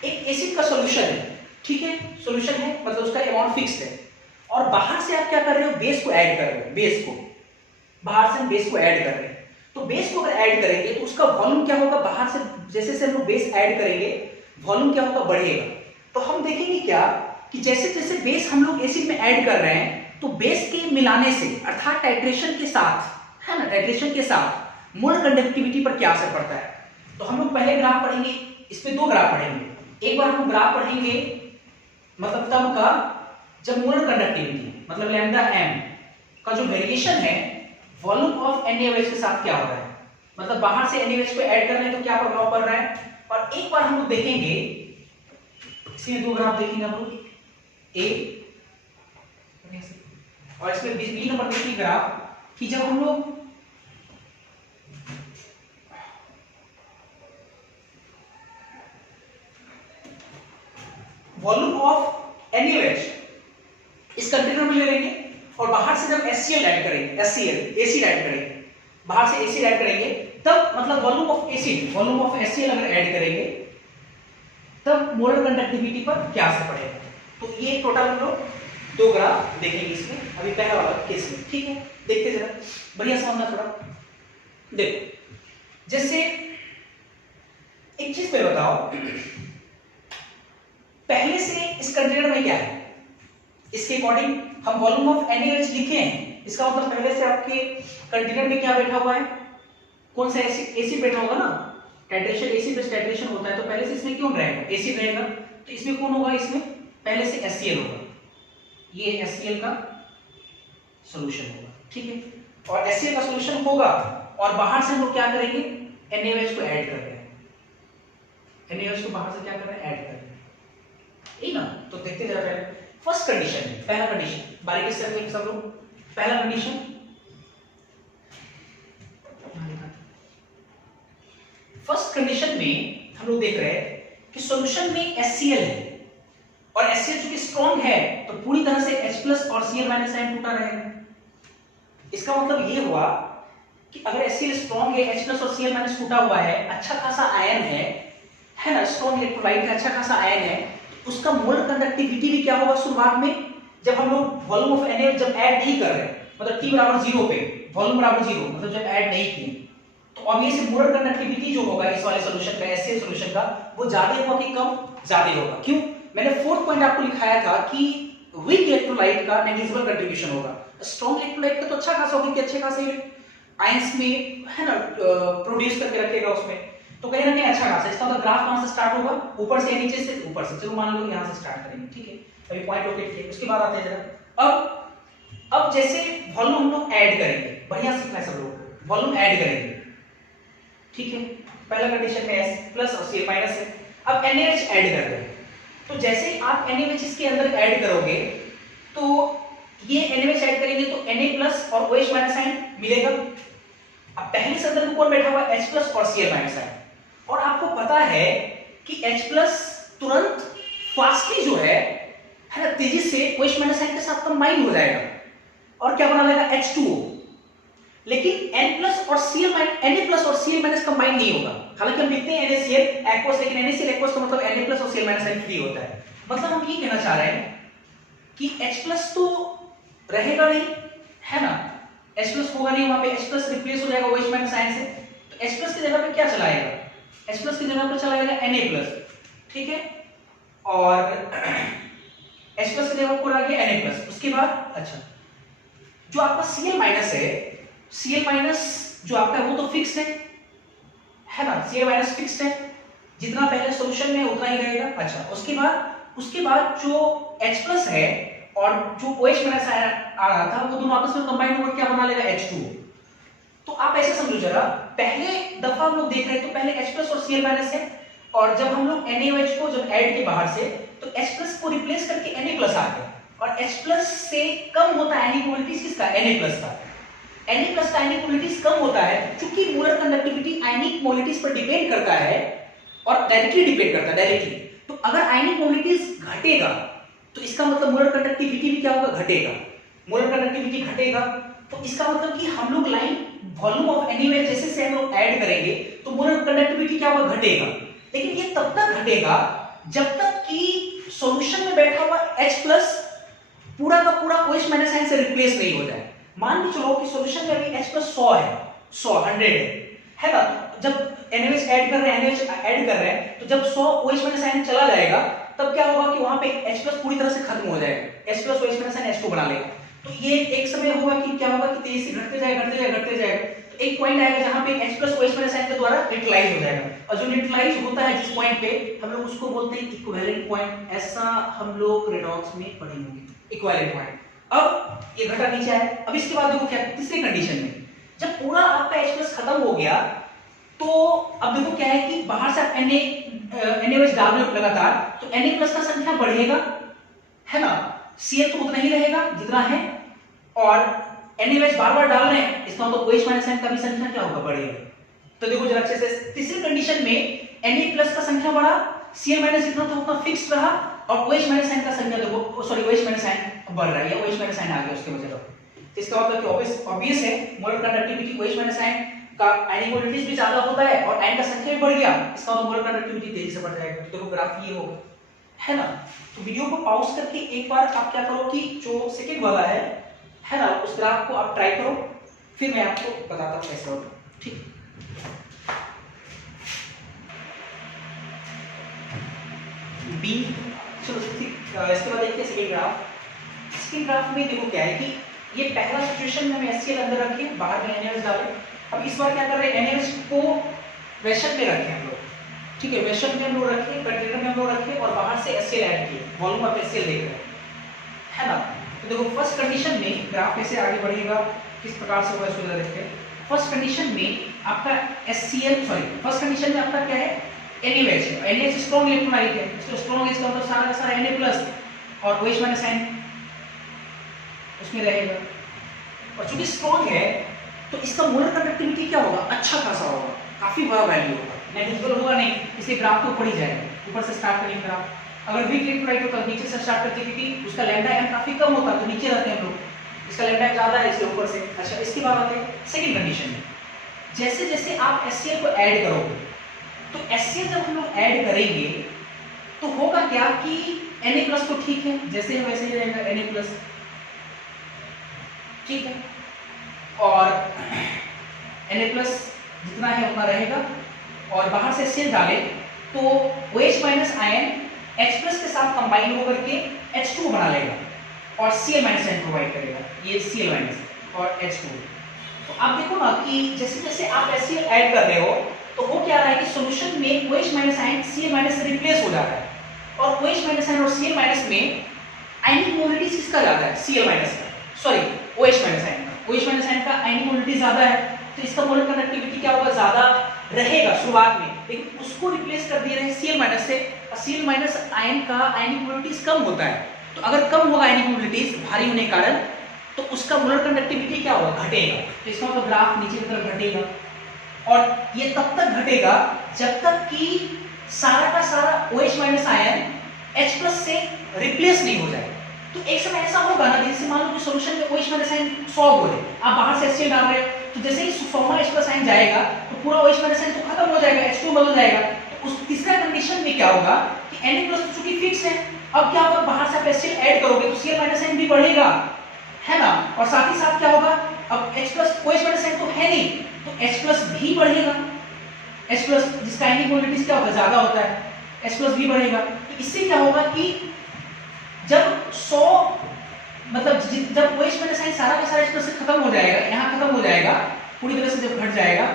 एक एसिड का सॉल्यूशन है, ठीक है, सॉल्यूशन है मतलब उसका अमाउंट फिक्स्ड है, और बाहर से आप क्या कर रहे हो, बेस को ऐड कर रहे हो, बेस को बाहर से हम बेस को ऐड कर रहे हैं। तो बेस को अगर ऐड करेंगे तो उसका वॉल्यूम क्या होगा, बाहर से जैसे जैसे हम लोग बेस ऐड करेंगे वॉल्यूम क्या होगा, बढ़ेगा। तो हम देखेंगे क्या कि जैसे जैसे बेस हम लोग एसिड में ऐड कर रहे हैं तो बेस के मिलाने से अर्थात टाइट्रेशन के साथ है ना, टाइट्रेशन के साथ मोलर कंडक्टिविटी पर क्या असर पड़ता है। तो हम लोग पहले ग्राफ पढ़ेंगे, इसमें 2 ग्राफ पढ़ेंगे। एक बार हम ग्राफ पढ़ेंगे मतलब तब का जब मोलर कंडक्टिविटी मतलब लैम्डा m का जो वेरिएशन है वॉल्यूम ऑफ NaOH के साथ क्या हो रहा है, मतलब बाहर से NaOH को ऐड कर रहे हैं तो क्या प्रभाव पड़ रहा है। और एक बार हम लोग देखेंगे, इसमें 2 ग्राफ देखेंगे हम लोग, A और इसमें B नंबर देखिए ग्राफ कि जब हम लोग वॉल्यूम ऑफ NaOH इस कंटेनर में ले लेंगे और बाहर से जब HCl ऐड करेंगे, एसिड ऐड करेंगे, बाहर से एसिड ऐड करेंगे, तब मतलब volume of acid, volume of HCl अगर ऐड करेंगे तब मोलर कंडक्टिविटी पर क्या असर पड़ेगा। तो ये टोटल हम लोग 2 ग्राफ देखेंगे इसमें, अभी पहला वाला केस में। ठीक है, देखते जरा, बढ़िया समझना थोड़ा। देखो जैसे एक चीज पे बताओ, पहले से इस कंटेनर में क्या है, इसके अकॉर्डिंग हम वॉल्यूम ऑफ NaOH लिखे हैं, इसका मतलब पहले से आपके कंटेनर में क्या बैठा हुआ है, कौन सा एसिड बैठा होगा ना, टाइट्रेशन एसिड बेस टाइट्रेशन होता है तो पहले से इसमें क्यों रहेगा, एसिड रहेगा। तो इसमें कौन होगा, इसमें पहले से HCl होगा, ये HCl का सॉल्यूशन होगा। ठीक है, और HCl का सॉल्यूशन होगा और बाहर से हम लोग क्या करेंगे, NaOH को ऐड कर रहे हैं, NaOH को बाहर से क्या कर रहे हैं, ऐड कर रहे हैं, ठीक ना। तो देखते जरा पहले फर्स्ट कंडीशन में, पहला कंडीशन बारीकी से समझेंगे सब लोग। पहला कंडीशन, फर्स्ट कंडीशन में हम लोग देख रहे हैं कि सॉल्यूशन में HCl है और HCl चूंकि स्ट्रॉन्ग है तो पूरी तरह से H+ और Cl- आयन टूटा रहेगा। इसका मतलब ये हुआ कि अगर HCl स्ट्रॉन्ग है, H+ और Cl- टूटा हुआ है, अच्छा खासा आयन है ना, स्ट्रॉन्ग इलेक्ट्रोलाइट है, अच्छा खासा आयन है, उसका मोलर कंडक्टिविटी भी क्या होगा शुरुआत में, जब हम लोग वॉल्यूम ऑफ NaOH जब ऐड नहीं कर रहे हैं मतलब T बराबर 0 पे वॉल्यूम बराबर 0, मतलब जब ऐड नहीं किए, तो ऑब्वियसली मोलर कंडक्टिविटी जो होगा इस वाले सॉल्यूशन का, HCl सॉल्यूशन का, वो ज्यादा होगा कि कम? ज्यादा होगा। क्यों? मैंने फोर्थ पॉइंट आपको लिखाया था कि वीक इलेक्ट्रोलाइट का नेग्लिजिबल कंट्रीब्यूशन होगा, स्ट्रॉन्ग इलेक्ट्रोलाइट का तो अच्छा खासा होगा कि अच्छे खासे आयंस में है ना प्रोड्यूस करके रखेगा उसमें, तो कहीं ना कहीं अच्छा खासा। इसका मतलब ग्राफ कहां से स्टार्ट होगा? ऊपर से, नीचे से? ऊपर से। चलो मान लो यहां से स्टार्ट करेंगे, ठीक है, अभी पॉइंट लोकेट किया, उसके बाद आते हैं जरा। अब जैसे वॉल्यूम हम लोग ऐड करेंगे, बढ़िया सीखना है सब लोग, वॉल्यूम ऐड करेंगे, ठीक है, पहला कंडीशन में S प्लस और Cl माइनस है। अब NaH ऐड कर दें, तो जैसे ही आप NaH इसके अंदर ऐड करोगे, तो ये NaH ऐड करेंगे तो Na प्लस और OH माइनस आयन मिलेगा। अब पहले संदर्भ में कौन बैठा हुआ है? H प्लस और Cl माइनस आयन, और आपको पता है कि H प्लस तुरंत फास्टली जो है ना, तेजी से OH माइनस आयन के साथ कंबाइन हो जाएगा और क्या बना लेगा? H2O। लेकिन N प्लस और Cl माइनस, Na प्लस और Cl माइनस कंबाइन नहीं होगा। हालांकि हम लिखते हैं NaCl एक्वस, लेकिन NaCl एक्वस का मतलब Na प्लस और Cl माइनस आयन फ्री होता है। मतलब हम ये कहना चाह रहे हैं कि H प्लस तो रहेगा नहीं, है ना, H प्लस होगा नहीं, वहां पे H प्लस रिप्लेस हो जाएगा OH माइनस आयन से, तो H प्लस की जगह पे क्या चलाएगा? H प्लस की जगह पे चलाएगा Na प्लस, ठीक है, और H प्लस की जगह पर आ गया Na प्लस। उसके बाद अच्छा, जो आपका Cl माइनस है, Cl माइनस जो आपका वो तो फिक्स है ना, Cl माइनस फिक्स है, जितना पहले सॉल्यूशन में उतना ही रहेगा। अच्छा, उसके बाद जो H प्लस है और जो OH माइनस आ रहा था, वो दोनों आपस में कंबाइन होकर क्या बना लेगा? H2O। तो आप ऐसे समझो जरा, पहले दफा हम लोग देख रहे हैं तो पहले H प्लस और Cl माइनस है, और जब हम लोग NaOH को जब ऐड किए बाहर से, तो H प्लस को रिप्लेस करके Na प्लस आ गया, और H प्लस से कम होता है आयनिक मोबिलिटीज किसका? Na प्लस का। Na प्लस का आयनिक मोबिलिटीज कम होता है, क्योंकि मोलर कंडक्टिविटी आयनिक मोबिलिटीज पर डिपेंड करता है और डायरेक्टली डिपेंड करता है, डायरेक्टली। तो अगर आयनिक मोबिलिटीज घटेगा, तो इसका मतलब मोलर कंडक्टिविटी भी क्या होगा? घटेगा। मोलर कंडक्टिविटी घटेगा, तो इसका मतलब कि हम लोग लाइन वॉल्यूम ऑफ NaOH जैसे से हम लोग ऐड करेंगे, तो मोलर कंडक्टिविटी क्या होगा? घटेगा। लेकिन ये तब तक घटेगा जब तक कि सॉल्यूशन में बैठा हुआ H प्लस पूरा का पूरा OH माइनस आयन से रिप्लेस नहीं हो जाए। मान के चलो कि सॉल्यूशन में अभी H प्लस 100 है, 100 है ना, जब NaOH ऐड कर रहे हैं, NaOH ऐड कर रहे हैं, तो जब 100 OH माइनस आयन चला जाएगा, तब क्या होगा कि वहां पे H प्लस पूरी तरह से खत्म हो जाएगा, H plus OH minus ion H को बना लेगा। तो ये एक समय होगा कि क्या होगा कि तेजी से घटते जाएगा, तो एक पॉइंट आएगा जहां पे H plus OH minus ion के द्वारा न्यूट्रलाइज हो जाएगा, और जो न्यूट्रलाइज होता है जिस पॉइंट पे, हम लोग उसको बोलते हैं इक्विवेलेंट पॉइंट। ऐसा हम लोग रेडॉक्स में पढ़े होंगे, इक्विवेलेंट पॉइंट। अब ये घटा नीचे है। अब इसके बाद देखो क्या, तीसरी कंडीशन में जब पूरा आपका H प्लस खत्म हो गया, तो अब देखो क्या है कि बाहर से आप NaOH डाल रहे हो लगातार, तो Na प्लस का संख्या बढ़ेगा, है ना, Cl तो उतना ही रहेगा जितना है, और NaOH बार-बार डाल रहे हैं, इसका मतलब OH माइनस आयन का भी संख्या क्या होगा? बढ़ेगा। तो देखो जरा अच्छे से, तीसरी कंडीशन में Na प्लस का संख्या बढ़ा, Cl माइनस जितना था उतना फिक्स रहा, और OH माइनस आयन का संख्या देखो, सॉरी OH माइनस आयन बढ़ रहा है, या OH माइनस आयन आ गया उसके वजह से। इसका मतलब कि ऑब्वियस है molar conductivity OH minus ion का आयनिक मोबिलिटीज भी ज्यादा होता है और आयन का संख्या भी बढ़ गया, इसका मतलब मोलर कंडक्टिविटी तेजी से बढ़ जाएगा। तो देखो ग्राफ ये होगा, है ना। तो वीडियो को पॉज करके एक बार आप क्या करो कि जो सेकंड वाला है ना, उस ग्राफ को आप ट्राई करो, फिर मैं आपको बताता हूं कैसे होगा, ठीक। बी, चलो इसके बाद देखते हैं सेकंड ग्राफ। सेकंड ग्राफ में देखो क्या है कि ये पहला सिचुएशन में हम HCl अंदर रखे, बाहर में NaOH डाले। अब इस बार क्या कर रहे हैं, NaOH को वेसल में रखे हम लोग, ठीक है, वेसल में हम लोग रखे, कंटेनर में हम लोग रखे, और बाहर से HCl ऐड किए, वॉल्यूम ऑफ HCl देख रहे हैं, है ना। तो देखो फर्स्ट कंडीशन में ग्राफ कैसे आगे बढ़ेगा, किस प्रकार से होगा, इसको जरा देखते हैं। फर्स्ट कंडीशन में आपका फर्स्ट कंडीशन में आपका क्या है, NaOH है, NaOH स्ट्रॉन्ग इलेक्ट्रोलाइट है, इसको स्ट्रॉन्ग इसका मतलब सारा का सारा Na प्लस और OH माइनस आयन उसमें रहेगा, और चूंकि स्ट्रॉन्ग है तो इसका मोलर कंडक्टिविटी क्या होगा, अच्छा खासा होगा, काफी बड़ा वैल्यू होगा, नेग्लिजिबल होगा नहीं, इसलिए ग्राफ तो ऊपर ही जाएगा, ऊपर से स्टार्ट करेंगे ग्राफ। अगर वीक इलेक्ट्रोलाइट होता नीचे से स्टार्ट करते, क्योंकि उसका लैम्डा m काफी कम होता तो नीचे रहते हैं हम लोग, इसका लैम्डा m ज्यादा है इसलिए ऊपर से। अच्छा, इसके बाद आते हैं सेकंड कंडीशन में, जैसे जैसे आप HCl को ऐड करोगे, तो HCl जब हम लोग ऐड करेंगे तो होगा क्या कि Na प्लस तो ठीक है, जैसे है वैसे ही रहेगा Na प्लस, ठीक है। और Na+ जितना है उतना रहेगा, और बाहर से Cl डाले तो OH माइनस आयन H+ के साथ कंबाइन होकर के H2 बना लेगा और Cl माइनस आयन प्रोवाइड करेगा, ये Cl माइनस और H2। तो आप देखो ना कि जैसे जैसे आप HCl ऐड कर रहे हो तो वो क्या रहा है कि सॉल्यूशन में OH minus ion Cl minus से रिप्लेस हो जा रहा है, और OH माइनस आयन और Cl माइनस में आयनिक मोबिलिटी किसका ज्यादा है? Cl माइनस का, सॉरी OH माइनस आयन का। OH माइनस आयन का आयनिक मोबिलिटी ज्यादा है, तो इसका मोलर कंडक्टिविटी क्या होगा? ज्यादा रहेगा शुरुआत में, लेकिन उसको रिप्लेस कर दिया है Cl माइनस से, और Cl माइनस आयन का आयनिक मोबिलिटी कम होता है, तो अगर कम होगा आयनिक मोबिलिटी भारी होने के कारण, तो उसका मोलर कंडक्टिविटी क्या होगा? घटेगा। तो इसका मतलब ग्राफ नीचे की तरफ घटेगा, और ये तब तक घटेगा जब तक कि सारा का सारा OH माइनस आयन H+ से रिप्लेस नहीं हो जाए। तो एक समय ऐसा होगा ना, जैसे मान लो कि सॉल्यूशन में OH माइनस आयन 100 हो रहे, आप बाहर से HCl डाल रहे हो, तो जैसे ही 100वां H+ आयन जाएगा तो पूरा OH माइनस आयन तो खत्म हो जाएगा, H2 बदल जाएगा। तो उस तीसरा कंडीशन में क्या होगा कि Na+ चूंकि फिक्स है, अब क्या होगा, बाहर से आप HCl ऐड करोगे तो Cl माइनस आयन भी बढ़ेगा, है ना, और साथ ही साथ क्या होगा, अब H+ OH माइनस आयन तो है नहीं, तो H+ भी बढ़ेगा, H+ जिसका आयनिक मोबिलिटी क्या होगा? ज्यादा होता है, H+ भी बढ़ेगा। तो इससे क्या होगा कि जब 100 मतलब जब OH माइनस आयन सारा का सारा H+ से खत्म हो जाएगा, यहाँ खत्म हो जाएगा पूरी तरह से, जब घट जाएगा,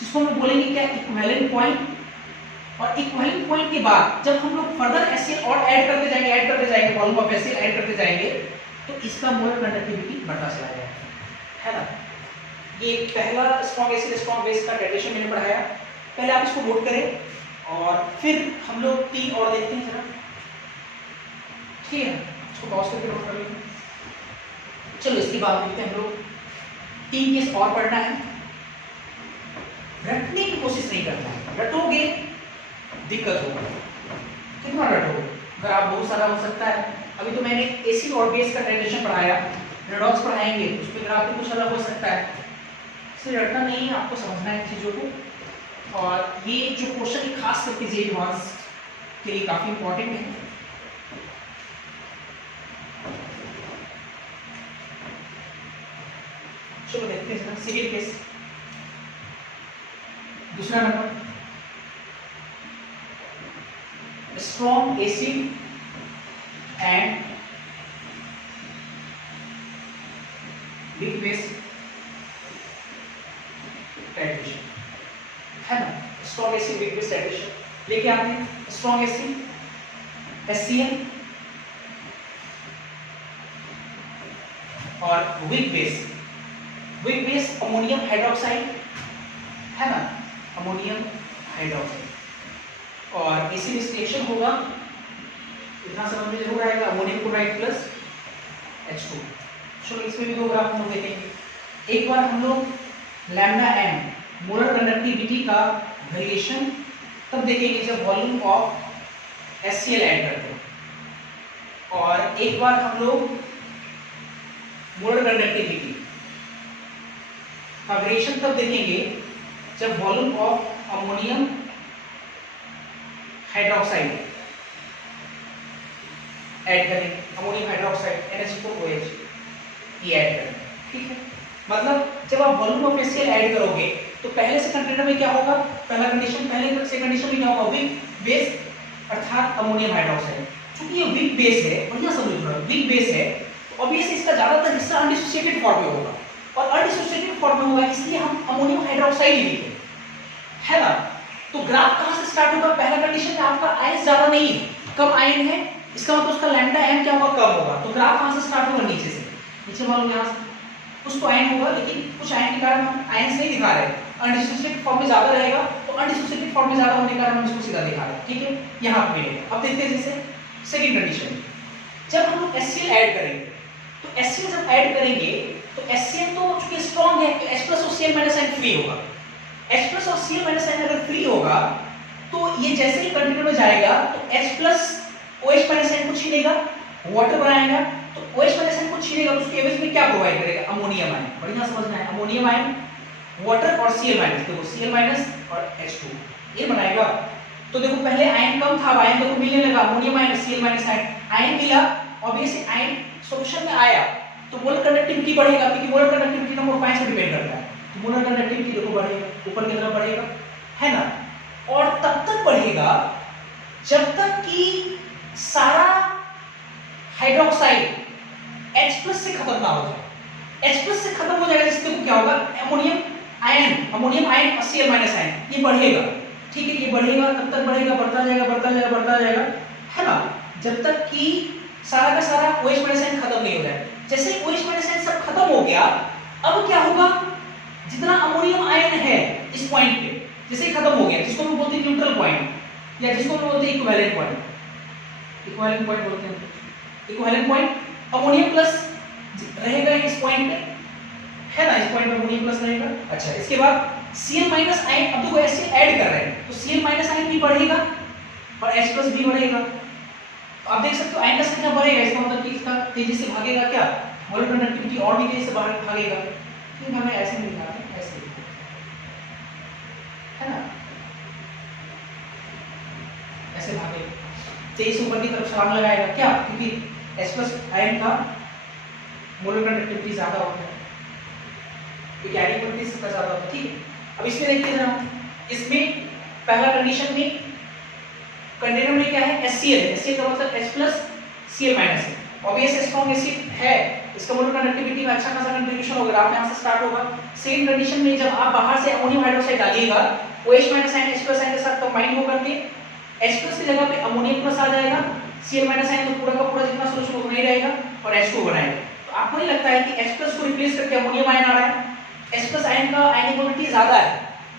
जिसको हम बोलेंगे क्या? Equivalent point. और इक्विवेलेंट पॉइंट के बाद जब हम लोग फर्दर HCl और ऐड करते जाएंगे वॉल्यूम ऑफ HCl ऐड करते जाएंगे, तो इसका मोलर कंडक्टिविटी बढ़ता चला जाएगा, है ना। ये पहला स्ट्रॉन्ग एसिड स्ट्रॉन्ग बेस का डेरिवेशन मैंने पढ़ाया, पहले आप इसको नोट करें और फिर हम लोग 3 और देखते हैं जरा, ठीक है, इसको पॉज करके नोट कर लेंगे। चलो इसके बाद देखते हैं हम लोग 3 केस और पढ़ना है, रटने की कोशिश नहीं करना है, रटोगे दिक्कत होगी, कितना रटोगे? अगर आप बहुत सारा हो सकता है, अभी तो मैंने एसिड और बेस का डेरिवेशन पढ़ाया, रेडॉक्स पढ़ाएंगे उसमें ग्राफ कुछ अलग हो सकता है, इसलिए रटना नहीं है, आपको समझना है चीज़ों को। और ये जो क्वेश्चन है खास करके जे एडवांस के लिए काफी इंपॉर्टेंट है। चलो देखते हैं सिविल केस, दूसरा number, strong acid and weak base titration, है ना। Strong acid weak base titration लेके आते हैं। स्ट्रॉन्ग एसिड HCl और वीक बेस अमोनियम हाइड्रोक्साइड, है ना, अमोनियम हाइड्रोक्साइड, और एसिड रिएक्शन होगा, इतना समझ में जरूर आएगा, अमोनियम क्लोराइड प्लस H2। चलो इसमें भी 2 ग्राफ हम लोग देखेंगे। एक बार हम लोग लैम्डा m मोलर कंडक्टिविटी का वेरिएशन तब देखेंगे जब वॉल्यूम ऑफ HCl ऐड करते हैं, और एक बार हम लोग मोलर कंडक्टिविटी का वेरिएशन तब देखेंगे जब volume of ammonium hydroxide add करेंगे, अमोनियम हाइड्रोक्साइड NH4OH ये ऐड करेंगे, ठीक है। मतलब जब आप वॉल्यूम ऑफ HCl ऐड करोगे तो पहले से कंटेनर में क्या होगा, पहला कंडीशन, पहले से कंडीशन में क्या होगा, वीक बेस अर्थात अमोनियम हाइड्रोक्साइड। क्योंकि ये वीक बेस है, बढ़िया समझ लो, वीक बेस है, तो ऑब्वियसली इसका ज्यादातर हिस्सा अनडिसोसिएटेड फॉर्म में होगा, और अनडिसोसिएटेड फॉर्म में होगा इसलिए हम अमोनियम हाइड्रोक्साइड लिखेंगे, है ना। तो ग्राफ कहां से स्टार्ट होगा? पहला कंडीशन में आपका आयन ज्यादा नहीं है, कम आयन है, इसका मतलब उसका लैम्डा m क्या होगा, कम होगा। तो ग्राफ कहां से स्टार्ट होगा? नीचे से, नीचे मालूम यहां से कुछ तो आयन होगा, लेकिन कुछ आयन के कारण हम आयन नहीं दिखा रहे, अनडिसोसिएटेड फॉर्म में ज्यादा रहेगा, तो अनडिसोसिएटेड फॉर्म में ज्यादा होने के कारण हम इसको सीधा दिखा रहे हैं, ठीक है, यहां पे मिलेगा। अब देखते हैं जैसे सेकंड कंडीशन, जब हम लोग HCl ऐड करेंगे, तो HCl जब ऐड करेंगे तो HCl तो चूंकि स्ट्रांग है, तो H+ और Cl माइनस आयन फ्री होगा, H+ और Cl माइनस आयन अगर फ्री होगा तो ये जैसे ही कंटेनर में जाएगा तो H+ OH माइनस आयन को छीनेगा, वाटर बनाएगा, तो OH माइनस आयन को छीनेगा, तो उसके एवज में क्या प्रोवाइड करेगा, अमोनियम आयन। बढ़िया समझना है, अमोनियम आयन, वाटर और Cl माइनस, देखो Cl माइनस और H2 ये बनाएगा। तो देखो पहले आयन कम था, आयन देखो मिलने लगा, ammonium ion Cl minus ion मिला, ऑब्वियसली आयन सॉल्यूशन में आया तो मोलर कंडक्टिविटी बढ़ेगा, क्योंकि मोलर कंडक्टिविटी नंबर 5 पे डिपेंड करता है तो मोलर कंडक्टिविटी देखो बढ़ेगा, ऊपर की तरफ बढ़ेगा, है ना। और तब तक बढ़ेगा जब तक कि सारा हाइड्रोक्साइड H+ से खत्म ना हो जाए। H+ से खत्म हो जाएगा जिससे क्या होगा, अमोनियम आयन और Cl- आयन ये बढ़ेगा, ठीक है, ये बढ़ेगा, तब तक बढ़ेगा, बढ़ता जाएगा, है ना, जब तक कि सारा का सारा OH- आयन खत्म नहीं हो जाए। जैसे ही OH- आयन सब खत्म हो गया, अब क्या होगा, जितना अमोनियम आयन है इस पॉइंट पे जैसे ही खत्म हो गया, जिसको हम बोलते हैं न्यूट्रल पॉइंट या जिसको हम बोलते हैं इक्विवेलेंट पॉइंट बोलते हैं। इक्विवेलेंट पॉइंट अमोनियम प्लस रहेगा इस पॉइंट पे, है ना, इस पॉइंट पे अमोनियम प्लस रहेगा। अच्छा, इसके बाद Cl- आयन, अब देखो ऐसे ऐड कर रहे हैं तो Cl- आयन भी बढ़ेगा और H+ भी बढ़ेगा। तो आप देख सकते हो आयन का संख्या बढ़ेगा, इसका मतलब कि इसका तेजी से भागेगा क्या, मोलर कंडक्टिविटी और भी तेजी से भागेगा। ठीक है, ऐसे नहीं लिखा है, ऐसे है ना, ऐसे भागेगा, तेजी से ऊपर की तरफ छलांग लगाएगा, क्या, क्योंकि H+ आयन का मोलर कंडक्टिविटी ज्यादा होता है, क्योंकि आयनिक क्वांटिटी से ज्यादा होता है। ठीक है, अब इसमें देखिए जरा, इसमें पहला कंडीशन में कंटेनर में क्या है, HCl है, HCl का मतलब H+ Cl- है, ऑब्वियस स्ट्रॉन्ग एसिड है, इसका मोलर कंडक्टिविटी में अच्छा खासा कंट्रीब्यूशन होगा, ग्राफ यहां से स्टार्ट होगा। सेकेंड कंडीशन में जब आप बाहर से अमोनियम हाइड्रोक्साइड डालिएगा, OH- आयन H+ आयन के साथ कंबाइन होकर के H+ की जगह पे अमोनियम प्लस आ जाएगा, Cl- आयन तो पूरा का पूरा जितना सोल्यूशन उतना ही रहेगा और H2 बनाएगा। तो आपको नहीं लगता है कि H+ को रिप्लेस करके अमोनियम आयन आ रहा है, H+ आयन का आयनिक मोबिलिटी ज्यादा है,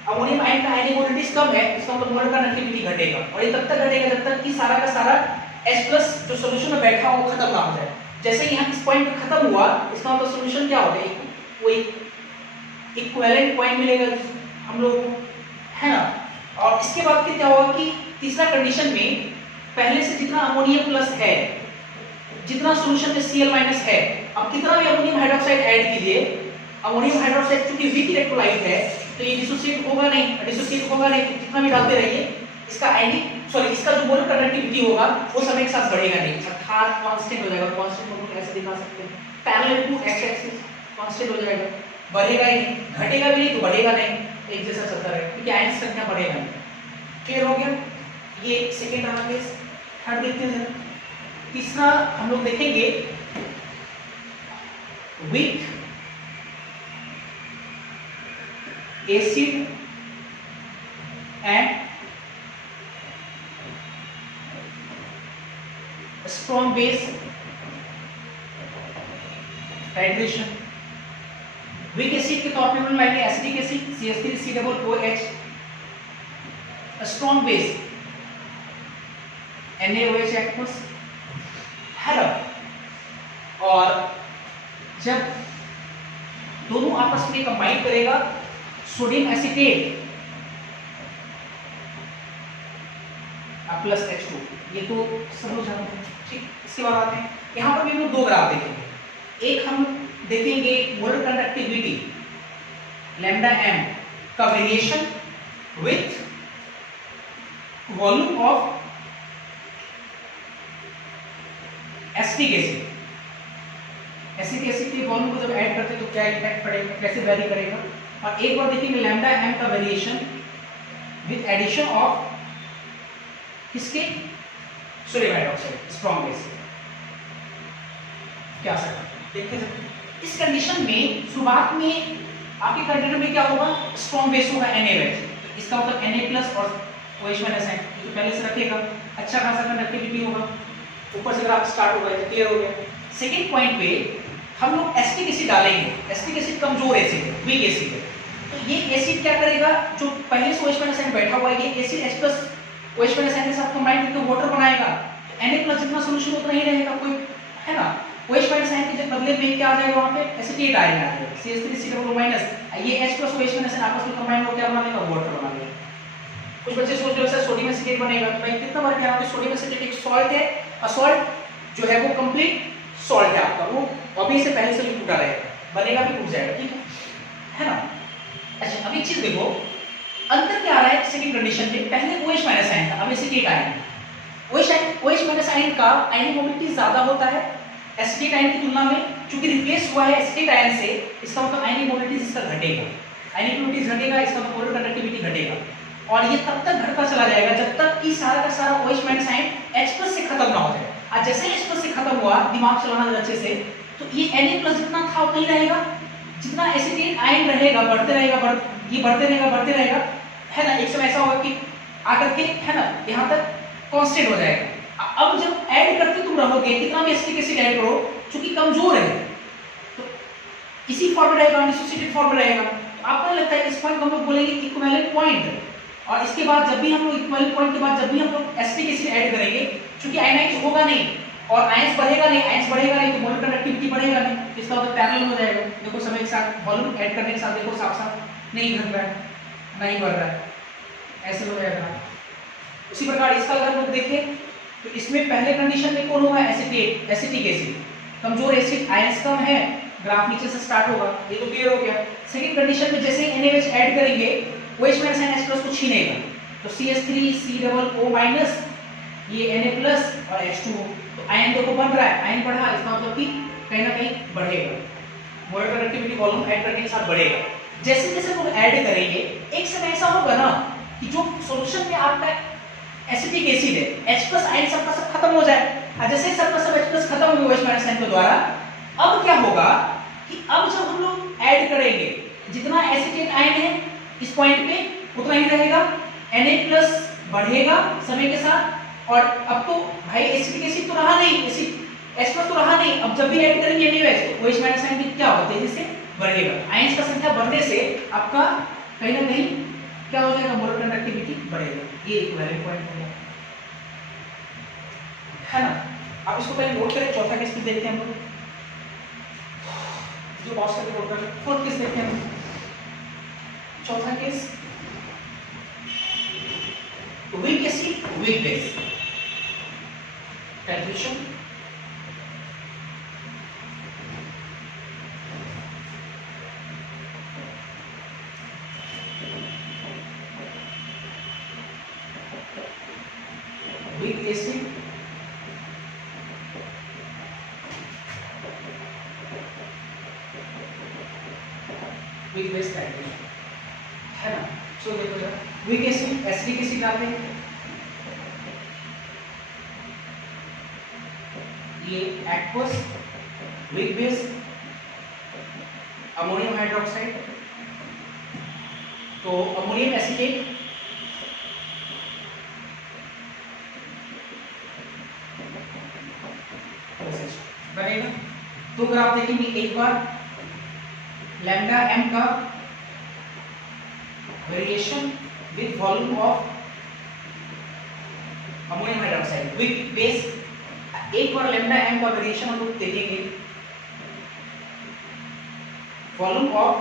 अमोनियम आयन का आयनिक मोबिलिटी कम है, इसका मतलब मोलर कंडक्टिविटी घटेगा, और ये तब तक घटेगा जब तक कि सारा का सारा H+ जो सॉल्यूशन में बैठा हो खत्म ना हो जाए। जैसे यहाँ इस पॉइंट पे खत्म हुआ, इसका मतलब सॉल्यूशन क्या हो गया, वो इक्विवेलेंट पॉइंट मिलेगा हम लोग को, है ना। और इसके बाद फिर क्या होगा कि तीसरा कंडीशन में पहले से जितना अमोनियम प्लस है, जितना सॉल्यूशन में Cl- है, अब कितना भी अमोनियम हाइड्रोक्साइड ऐड कीजिए, अमोनियम हाइड्रोक्साइड क्योंकि वीक इलेक्ट्रोलाइट है तो ये डिसोसिएट होगा नहीं, जितना भी डालते रहिए, इसका जो मोलर कंडक्टिविटी होगा वो सब एक साथ बढ़ेगा नहीं, अर्थात कांस्टेंट हो जाएगा। कांस्टेंट को हम ऐसे दिखा सकते हैं, parallel to x axis constant हो जाएगा, बढ़ेगा ही नहीं, घटेगा भी नहीं तो बढ़ेगा नहीं, एक जैसा चलता रहेगा, क्योंकि आयन संख्या बढ़ेगा नहीं। क्लियर हो गया, ये सेकंड रहा केस। थर्ड देखते हैं, तीसरा हम लोग देखेंगे weak acid and strong base hydration. Weak acid के तौर पे हम लाएंगे acidic acid CH3COOH, strong base NaOH aqueous, है ना। और जब दोनों आपस में कंबाइन करेगा, सोडियम एसीटेट प्लस H2, ये तो सब लोग जानते हैं। ठीक, इसके बाद आते हैं, यहाँ पर भी हम लोग दो ग्राफ देखेंगे, एक हम देखेंगे मोलर कंडक्टिविटी लैम्डा m का variation with volume of acetic acid के वॉल्यूम को जब ऐड करते हैं तो क्या इफेक्ट पड़ेगा, कैसे वेरी करेगा। और एक बार देखेंगे लैम्डा m का वेरिएशन विथ एडिशन ऑफ किसके, सोडियम हाइड्रोक्साइड स्ट्रॉन्ग बेस, क्या सकता है देखते हैं। इस कंडीशन में शुरुआत में आपके कंटेनर में क्या होगा, स्ट्रॉन्ग बेस होगा NaOH, इसका मतलब Na+ और OH- है तो पहले से रखिएगा, अच्छा खासा कंडक्टिविटी होगा, ऊपर से ग्राफ स्टार्ट होगा, क्लियर हो गया। सेकंड पॉइंट पे हम लोग एसिटिक एसिड डालेंगे, एसिटिक एसिड कमजोर एसिड है, वीक एसिड है, तो ये एसिड क्या करेगा, जो पहले से OH- बैठा हुआ है, ये एसिड H+ OH- के साथ कंबाइन करके वाटर बनाएगा, तो Na+ जितना सॉल्यूशन उतना ही रहेगा, कोई, है ना। OH- के बदले में क्या आ जाएगा, वहां पे एसिटेट आएगा, CH3COO-, ये H+ OH- आपस में कंबाइन होकर क्या बना लेगा, वाटर बना लेगा। कुछ बच्चे सोच रहे हैं सोडियम एसिटेट बनेगा, तो भाई कितना बार क्या है, सोडियम एसिटेट एक सॉल्ट है, और सॉल्ट जो है वो कंप्लीट सॉल्ट है आपका, वो अभी से पहले से भी टूटा रहेगा, बनेगा भी टूट जाएगा, ठीक है ना। अच्छा, अब एक चीज देखो, अंतर क्या आ रहा है सेकंड कंडीशन में, पहले OH- आयन था, अब एसिटेट आयन है। OH- आयन का आयनिक मोबिलिटी ज्यादा होता है एसिटेट आयन की तुलना में, चूंकि रिप्लेस हुआ है एसिटिक आयन से, इसका मतलब आयनिक मोबिलिटी इसका घटेगा, आयनिक मोबिलिटी घटेगा, इसका मतलब पोलर कंडक्टिविटी घटेगा। और ये तब तक घटता चला जाएगा जब तक कि सारा का सारा OH माइनस आयन H+ से खत्म ना हो जाए। और जैसे H+ से खत्म हुआ, दिमाग चलाना जरा अच्छे से, तो ये Na+ जितना था उतना ही रहेगा, जितना एसिटिक आयन रहेगा बढ़ते रहेगा, ये बढ़ते रहेगा, है ना। एक समय ऐसा होगा कि आकर के, है ना, यहाँ तक कांस्टेंट हो जाएगा। अब जब ऐड करते तुम रहोगे, कितना भी एसिटिक एसिड ऐड करो, चूंकि कमजोर है तो इसी फॉर्म में रहेगा, डिसोसिएटेड फॉर्म में रहेगा। तो आपको लगता है इस पॉइंट को हम लोग बोलेंगे इक्विवेलेंट पॉइंट। और इसके बाद जब भी हम लोग इक्विवेलेंट पॉइंट के बाद जब भी हम लोग एसिटिक एसिड ऐड करेंगे, चूंकि आयनाइज होगा नहीं और आयंस बढ़ेगा नहीं तो मोलर कंडक्टिविटी बढ़ेगा नहीं, इसका मतलब पैरेलल हो जाएगा। देखो समय के साथ वॉल्यूम ऐड करने के साथ देखो साफ नहीं घट रहा है, नहीं बढ़ रहा है, ऐसे हो जाएगा। उसी प्रकार इसका अगर हम लोग देखें तो इसमें पहले कंडीशन में कौन होगा, एसिटिक एसिड, कमजोर एसिड, आयंस कम है, ग्राफ नीचे से स्टार्ट होगा, ये तो क्लियर हो गया। सेकंड कंडीशन में जैसे ही NaOH ऐड करेंगे, OH माइनस आयन H+ को छीनेगा, तो CH3COO- ये Na+ और H2, तो आयन देखो बन रहा है, आयन बढ़ा, इसका मतलब कि कहीं ना कहीं बढ़ेगा, मोलर कंडक्टिविटी वॉल्यूम ऐड करने के साथ बढ़ेगा। जैसे जैसे लोग ऐड करेंगे, एक समय ऐसा होगा ना कि जो सॉल्यूशन में आपका एसिटिक एसिड है, H+ आयन सबका सब खत्म हो जाए, और जैसे सबका सब H+ खत्म हो गया OH माइनस आयन के द्वारा, अब क्या होगा कि अब जब हम लोग ऐड करेंगे, जितना एसिटिक आयन है इस पॉइंट पे उतना ही रहेगा, Na+ बढ़ेगा समय के साथ। और अब तो भाई एसिटिक एसिड तो रहा नहीं, एसिड H+ तो रहा नहीं, अब जब भी ऐड करेंगे NaOH तो OH माइनस आयन क्या होगा, तेजी से बढ़ेगा। आयंस का संख्या बढ़ने से आपका कहीं ना कहीं क्या हो जाएगा, मोलर कंडक्टिविटी बढ़ेगा। ये इक्विवेलेंट पॉइंट होगा, है ना। आप इसको पहले नोट करें। चौथा केस देखते हैं हम लोग, जो पॉज करके नोट करें। फोर्थ केस देखते हैं हम। चौथा case, weak acid weak base, conclusion weak acid weak base type है ना। सो देखो जरा, weak acid एसिडिक एसिड आते हैं, ये aqueous, weak base ammonium hydroxide, तो अमोनियम एसिटेट बनेगा। दो ग्राफ देखेंगे, एक बार लैम्डा m का variation with volume of ammonium hydroxide with base, एक बार लैम्डा m का वेरिएशन हम लोग देखेंगे volume of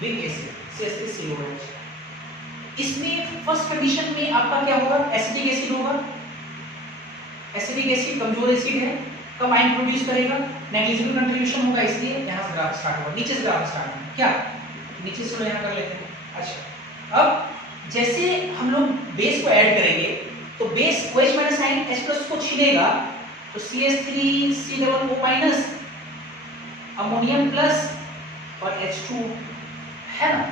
weak acid CH3COOH। इसमें फर्स्ट कंडीशन में आपका क्या होगा, एसिडिक एसिड होगा, एसिडिक एसिड कमजोर एसिड है, कम आयन प्रोड्यूस करेगा, नेग्लिजिबल कंट्रीब्यूशन होगा, इसलिए यहां से ग्राफ स्टार्ट होगा, नीचे से ग्राफ स्टार्ट होगा, क्या नीचे से यहां कर लेते हैं। अच्छा, अब जैसे हम लोग बेस को ऐड करेंगे तो base OH minus ion H+ को छीनेगा, तो CH3COO- अमोनियम प्लस और H2, है ना।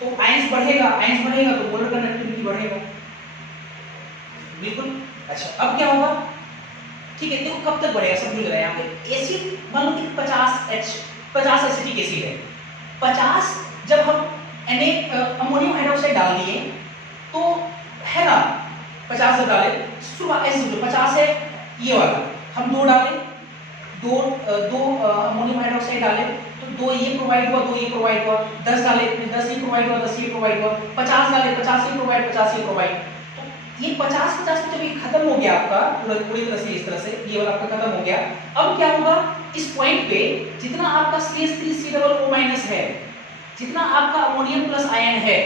तो आयंस बढ़ेगा तो मोलर कंडक्टिविटी बढ़ेगा, बिल्कुल। अच्छा, अब क्या होगा, ठीक है, देखो कब तक बढ़ेगा समझो जरा। यहाँ पे एसिड मान लो कि 50 एसिटिक एसिड है, 50 जब हम अमोनियम हाइड्रोक्साइड डाल दिए तो, है ना, 50 जब डाले, सुबह ऐसे समझो 50 है ये वाला, हम 2 डाले, दो अमोनियम हाइड्रोक्साइड डाले तो 2 ये प्रोवाइड हुआ, 2 ये प्रोवाइड हुआ, 10 डाले 10 ये प्रोवाइड हुआ, 10 ये प्रोवाइड हुआ, 50 डाले 50 ये प्रोवाइड, 50 ये प्रोवाइड। तो ये 50 में जब ये खत्म हो गया आपका पूरी तरह से, इस तरह से ये वाला आपका खत्म हो गया। अब क्या होगा, इस पॉइंट पे जितना आपका CH3COO- है, जितना आपका अमोनियम प्लस आयन है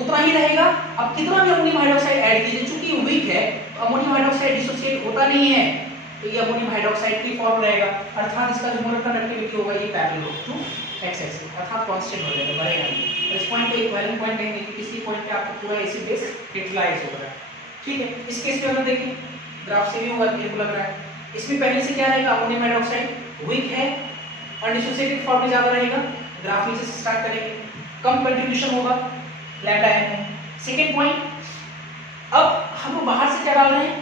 उतना ही रहेगा। अब कितना भी अमोनियम हाइड्रोक्साइड ऐड कीजिए, चूंकि वीक है तो अमोनियम हाइड्रोक्साइड डिसोसिएट होता नहीं है, तो ये अमोनियम हाइड्रोक्साइड की फॉर्म रहेगा, अर्थात इसका जो मोलर कंडक्टिविटी होगा ये पैरेलल टू x एक्सिस, अर्थात कांस्टेंट हो जाएगा, बढ़ेगा नहीं। तो इस पॉइंट पे इक्विवेलेंट पॉइंट कहेंगे कि किसी पॉइंट पे आपका पूरा एसिड बेस न्यूट्रलाइज हो रहा है, ठीक है, इस केस में अगर देखें ग्राफ से भी होगा, मेरे को लग रहा है इसमें पहले से क्या रहेगा, अमोनियम हाइड्रोक्साइड वीक है, अनडिसोसिएटेड फॉर्म में ज्यादा रहेगा, ग्राफ नीचे से स्टार्ट करेंगे, कम कंट्रीब्यूशन होगा लैम्डा एन में। सेकेंड पॉइंट, अब हम लोग बाहर से क्या डाल रहे हैं,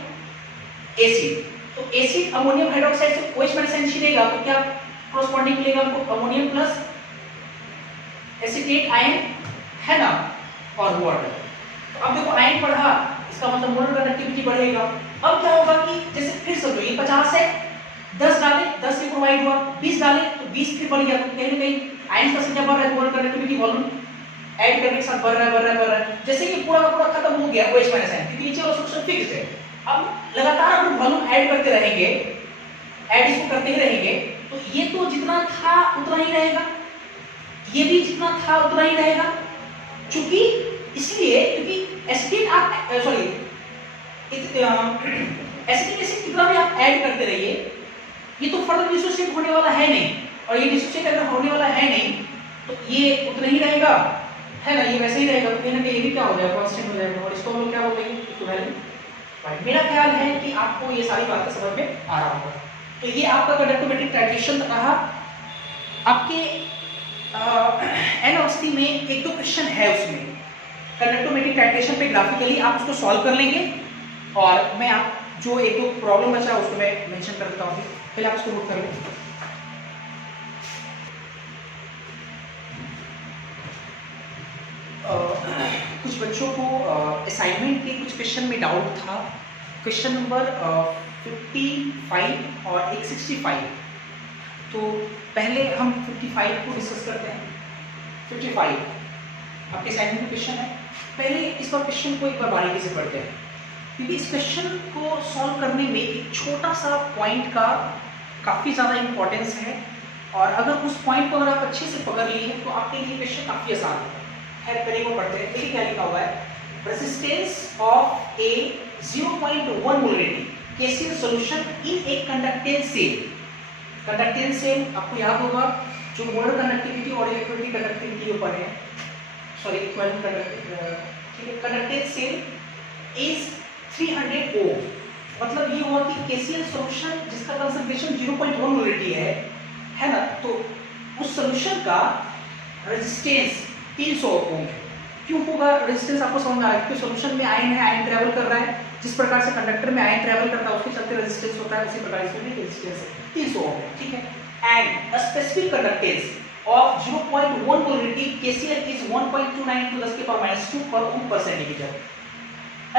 एसिड, तो एसिड अमोनियम हाइड्रोक्साइड से OH माइनस मिलेगा, तो क्या कॉरस्पॉन्डिंग मिलेगा हमको, अमोनियम प्लस एसिटेट आयन है ना, और वाटर। तो अब देखो आयन बढ़ा, इसका मतलब मोलर कंडक्टिविटी बढ़ेगा। अब क्या होगा कि जैसे फिर समझो ये 50 है, 10 डाले 10 से प्रोवाइड हुआ, 20 डाले तो 20 फिर बढ़ गया, तो कहीं ना कहीं आयन का संख्या बढ़ रहा है, मोलर कंडक्टिविटी वॉल्यूम ऐड करने के साथ बढ़ रहा है। जैसे ये पूरा का पूरा खत्म हो गया OH माइनस आयन, क्योंकि नीचे वाला सॉल्यूशन फिक्स्ड है। अब लगातार हम लोग वॉल्यूम ऐड करते रहेंगे, ऐड इसको करते ही रहेंगे, तो ये तो जितना था उतना ही रहेगा, ये भी जितना था उतना ही रहेगा, क्योंकि इसलिए क्योंकि एसिटिक आप सॉरी एसिटिक एसिड कितना भी आप ऐड करते रहिए, ये तो फर्दर डिसोसिएट होने वाला है नहीं, और ये डिसोसिएट अगर होने वाला है नहीं तो ये उतना ही रहेगा, है ना, ये वैसे ही रहेगा, तो कहीं ना कहीं ये भी क्या हो जाएगा, कांस्टेंट हो जाएगा, और इसको हम लोग क्या बोलेंगे, इक्विवेलेंट पॉइंट। मेरा ख्याल है कि आपको ये सारी बातें समझ में आ रहा होगा। तो ये आपका कंडक्टिविटी टाइट्रेशन रहा। आपके एनओसी में एक दो क्वेश्चन है उसमें कंडक्टोमेट्रिक टाइट्रेशन पे, ग्राफिकली आप उसको सॉल्व कर लेंगे, और मैं आप जो एक दो प्रॉब्लम बचा उसको मैं मेंशन कर देता हूँ, पहले आप उसको नोट कर लें। कुछ बच्चों को असाइनमेंट के कुछ क्वेश्चन में डाउट था, क्वेश्चन नंबर 55 और 165। तो पहले हम 55 को डिस्कस करते हैं। 55 आपके असाइनमेंट में क्वेश्चन है, पहले इस बार क्वेश्चन को एक बार बारीकी से पढ़ते हैं, क्योंकि इस क्वेश्चन को सॉल्व करने में एक छोटा सा पॉइंट का काफ़ी ज़्यादा इंपॉर्टेंस है, और अगर उस पॉइंट को अगर आप अच्छे से पकड़ लिए तो आपके लिए क्वेश्चन काफ़ी आसान है। पहले को पढ़ते हैं। देखिए क्या लिखा हुआ है, resistance of a 0.1 molarity KCl solution in a conductance cell. Conductance cell आपको याद होगा जो मोलर कंडक्टिविटी और इलेक्ट्रोलिटिक कंडक्टिविटी के ऊपर है, सॉरी इक्विवेलेंट ठीक है। कंडक्टेंस सेल इज 300 ओम, मतलब ये हुआ कि केसीएल सॉल्यूशन जिसका कंसंट्रेशन 0.1 मोलरिटी है ना, तो उस सॉल्यूशन का रेजिस्टेंस 300 ओम है। क्यों होगा रेजिस्टेंस, आपको समझ आ रहा है, क्योंकि सॉल्यूशन में आयन है, आयन ट्रैवल कर रहा है, जिस प्रकार से कंडक्टर में आयन ट्रैवल करता है उसके चलते रेजिस्टेंस होता है, उसी प्रकार इसमें भी रेजिस्टेंस है 300 ओम है, ठीक है। And a specific conductance of 0.1 molarity KCl is 1.29 × 10⁻² पर ओम पर सेंटीमीटर।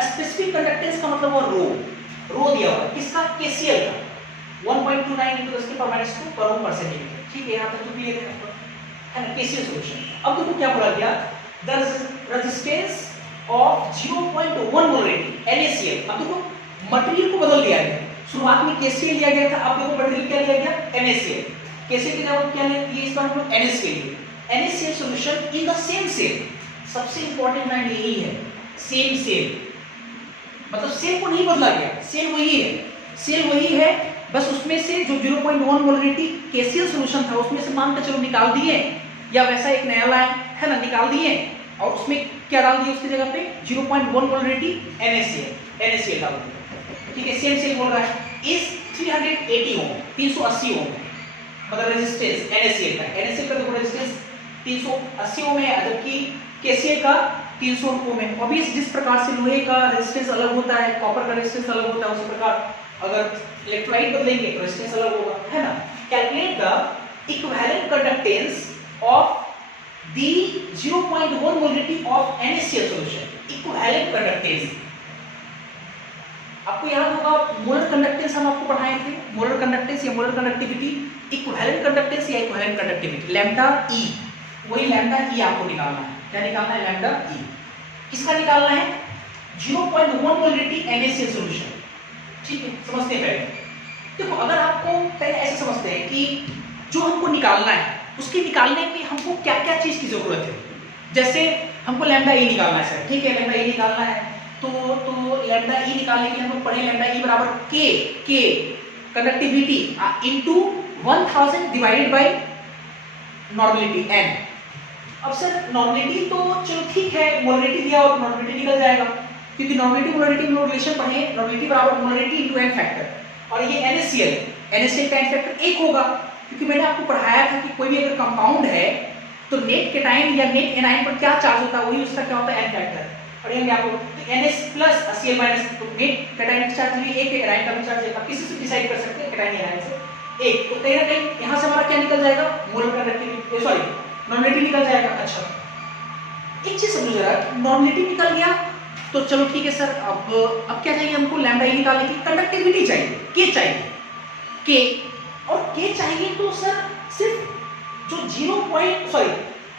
स्पेसिफिक कंडक्टेंस का मतलब वो रो दिया हुआ है किसका, KCl का, 1.29 × 10⁻² पर ओम पर सेंटीमीटर, ठीक है। यहां तक तो क्लियर है ना, KCl सॉल्यूशन। अब देखो क्या बोला गया, the resistance of 0.1 molarity NaCl। अब देखो मटेरियल को बदल दिया गया, शुरुआत में KCl लिया गया था, अब देखो मटेरियल क्या लिया गया, NaCl। KCl की जगह क्या लिए, इस बार हम लोग NaCl लिए। NaCl solution in the same cell, सबसे इंपॉर्टेंट लाइन यही है, सेम सेल, मतलब सेल को नहीं बदला गया, सेल वही है, सेल वही है, बस उसमें से जो 0.1 मोलरिटी KCl सॉल्यूशन था उसमें से मान के चलो निकाल दिए, या वैसा एक नया लाइन है ना निकाल दिए, और उसमें क्या डाल दिया उसकी जगह पे 0.1 मोलरिटी NaCl डाल दिया, ठीक है। सेम सेल बोल रहा है इस 380 ओम, 380 ओम, मतलब रेजिस्टेंस NaCl का देखो रेजिस्टेंस 380 ओम है, जबकि KCl का 300 ओम है। ऑब्वियस जिस प्रकार से लोहे का रेजिस्टेंस अलग होता है, कॉपर का रेजिस्टेंस अलग होता है, उसी प्रकार अगर इलेक्ट्रोलाइट बदलेंगे तो रेजिस्टेंस अलग होगा, है ना। Calculate the equivalent conductance of the 0.1 molarity of NaCl solution. Equivalent conductance आपको याद होगा, मोलर कंडक्टेंस हम आपको पढ़ाए थे, मोलर कंडक्टेंस या मोलर कंडक्टिविटी, इक्विवेलेंट कंडक्टेंस या इक्विवेलेंट कंडक्टिविटी, लैम्डा E, वही लैम्डा E आपको निकालना है। क्या निकालना है, लैम्डा E। किसका निकालना है, 0.1 मोलरिटी NaCl सॉल्यूशन, ठीक है। समझते हैं पहले, देखो अगर आपको पहले ऐसे समझते हैं कि जो हमको निकालना है उसके निकालने में हमको क्या क्या चीज की जरूरत है। जैसे हमको लैम्डा E निकालना है सर, ठीक है, लैम्डा E निकालना है, तो लैम्डा E निकालने के लिए हम लोग पढ़े लैम्डा E बराबर K conductivity into 1000 divided by normality N। अब सर नॉर्मलिटी तो चलो ठीक है, मोलरिटी दिया और नॉर्मलिटी निकल जाएगा, क्योंकि नॉर्मेलिटी मोलरिटी में रिलेशन पढ़े, नॉर्मेलिटी बराबर मोलरिटी इनटू एन फैक्टर, और ये NaCl का एन फैक्टर 1 होगा, क्योंकि मैंने आपको पढ़ाया था कि कोई भी अगर कंपाउंड है तो नेट केटाइन या नेट एनाइन पर क्या चार्ज होता है, वही उसका क्या होता है, एन फैक्टर। पढ़ेंगे आपको तो NH प्लस Cl माइनस, तो नेट केटाइन चार्ज भी 1 है, एनाइन का भी चार्ज 1, आप किसी से डिसाइड कर सकते हैं केटाइन एनाइन से 1, तो कहीं ना कहीं यहां से हमारा क्या निकल जाएगा, मोलर कंडक्टिविटी, सॉरी नॉर्मेलिटी निकल जाएगा। अच्छा एक चीज समझो जरा, नॉर्मेलिटी निकल गया तो चलो ठीक है सर, अब क्या चाहिए हमको, लैम्डा ई निकालने की कंडक्टिविटी चाहिए, के चाहिए, के, और के चाहिए तो सर सिर्फ जो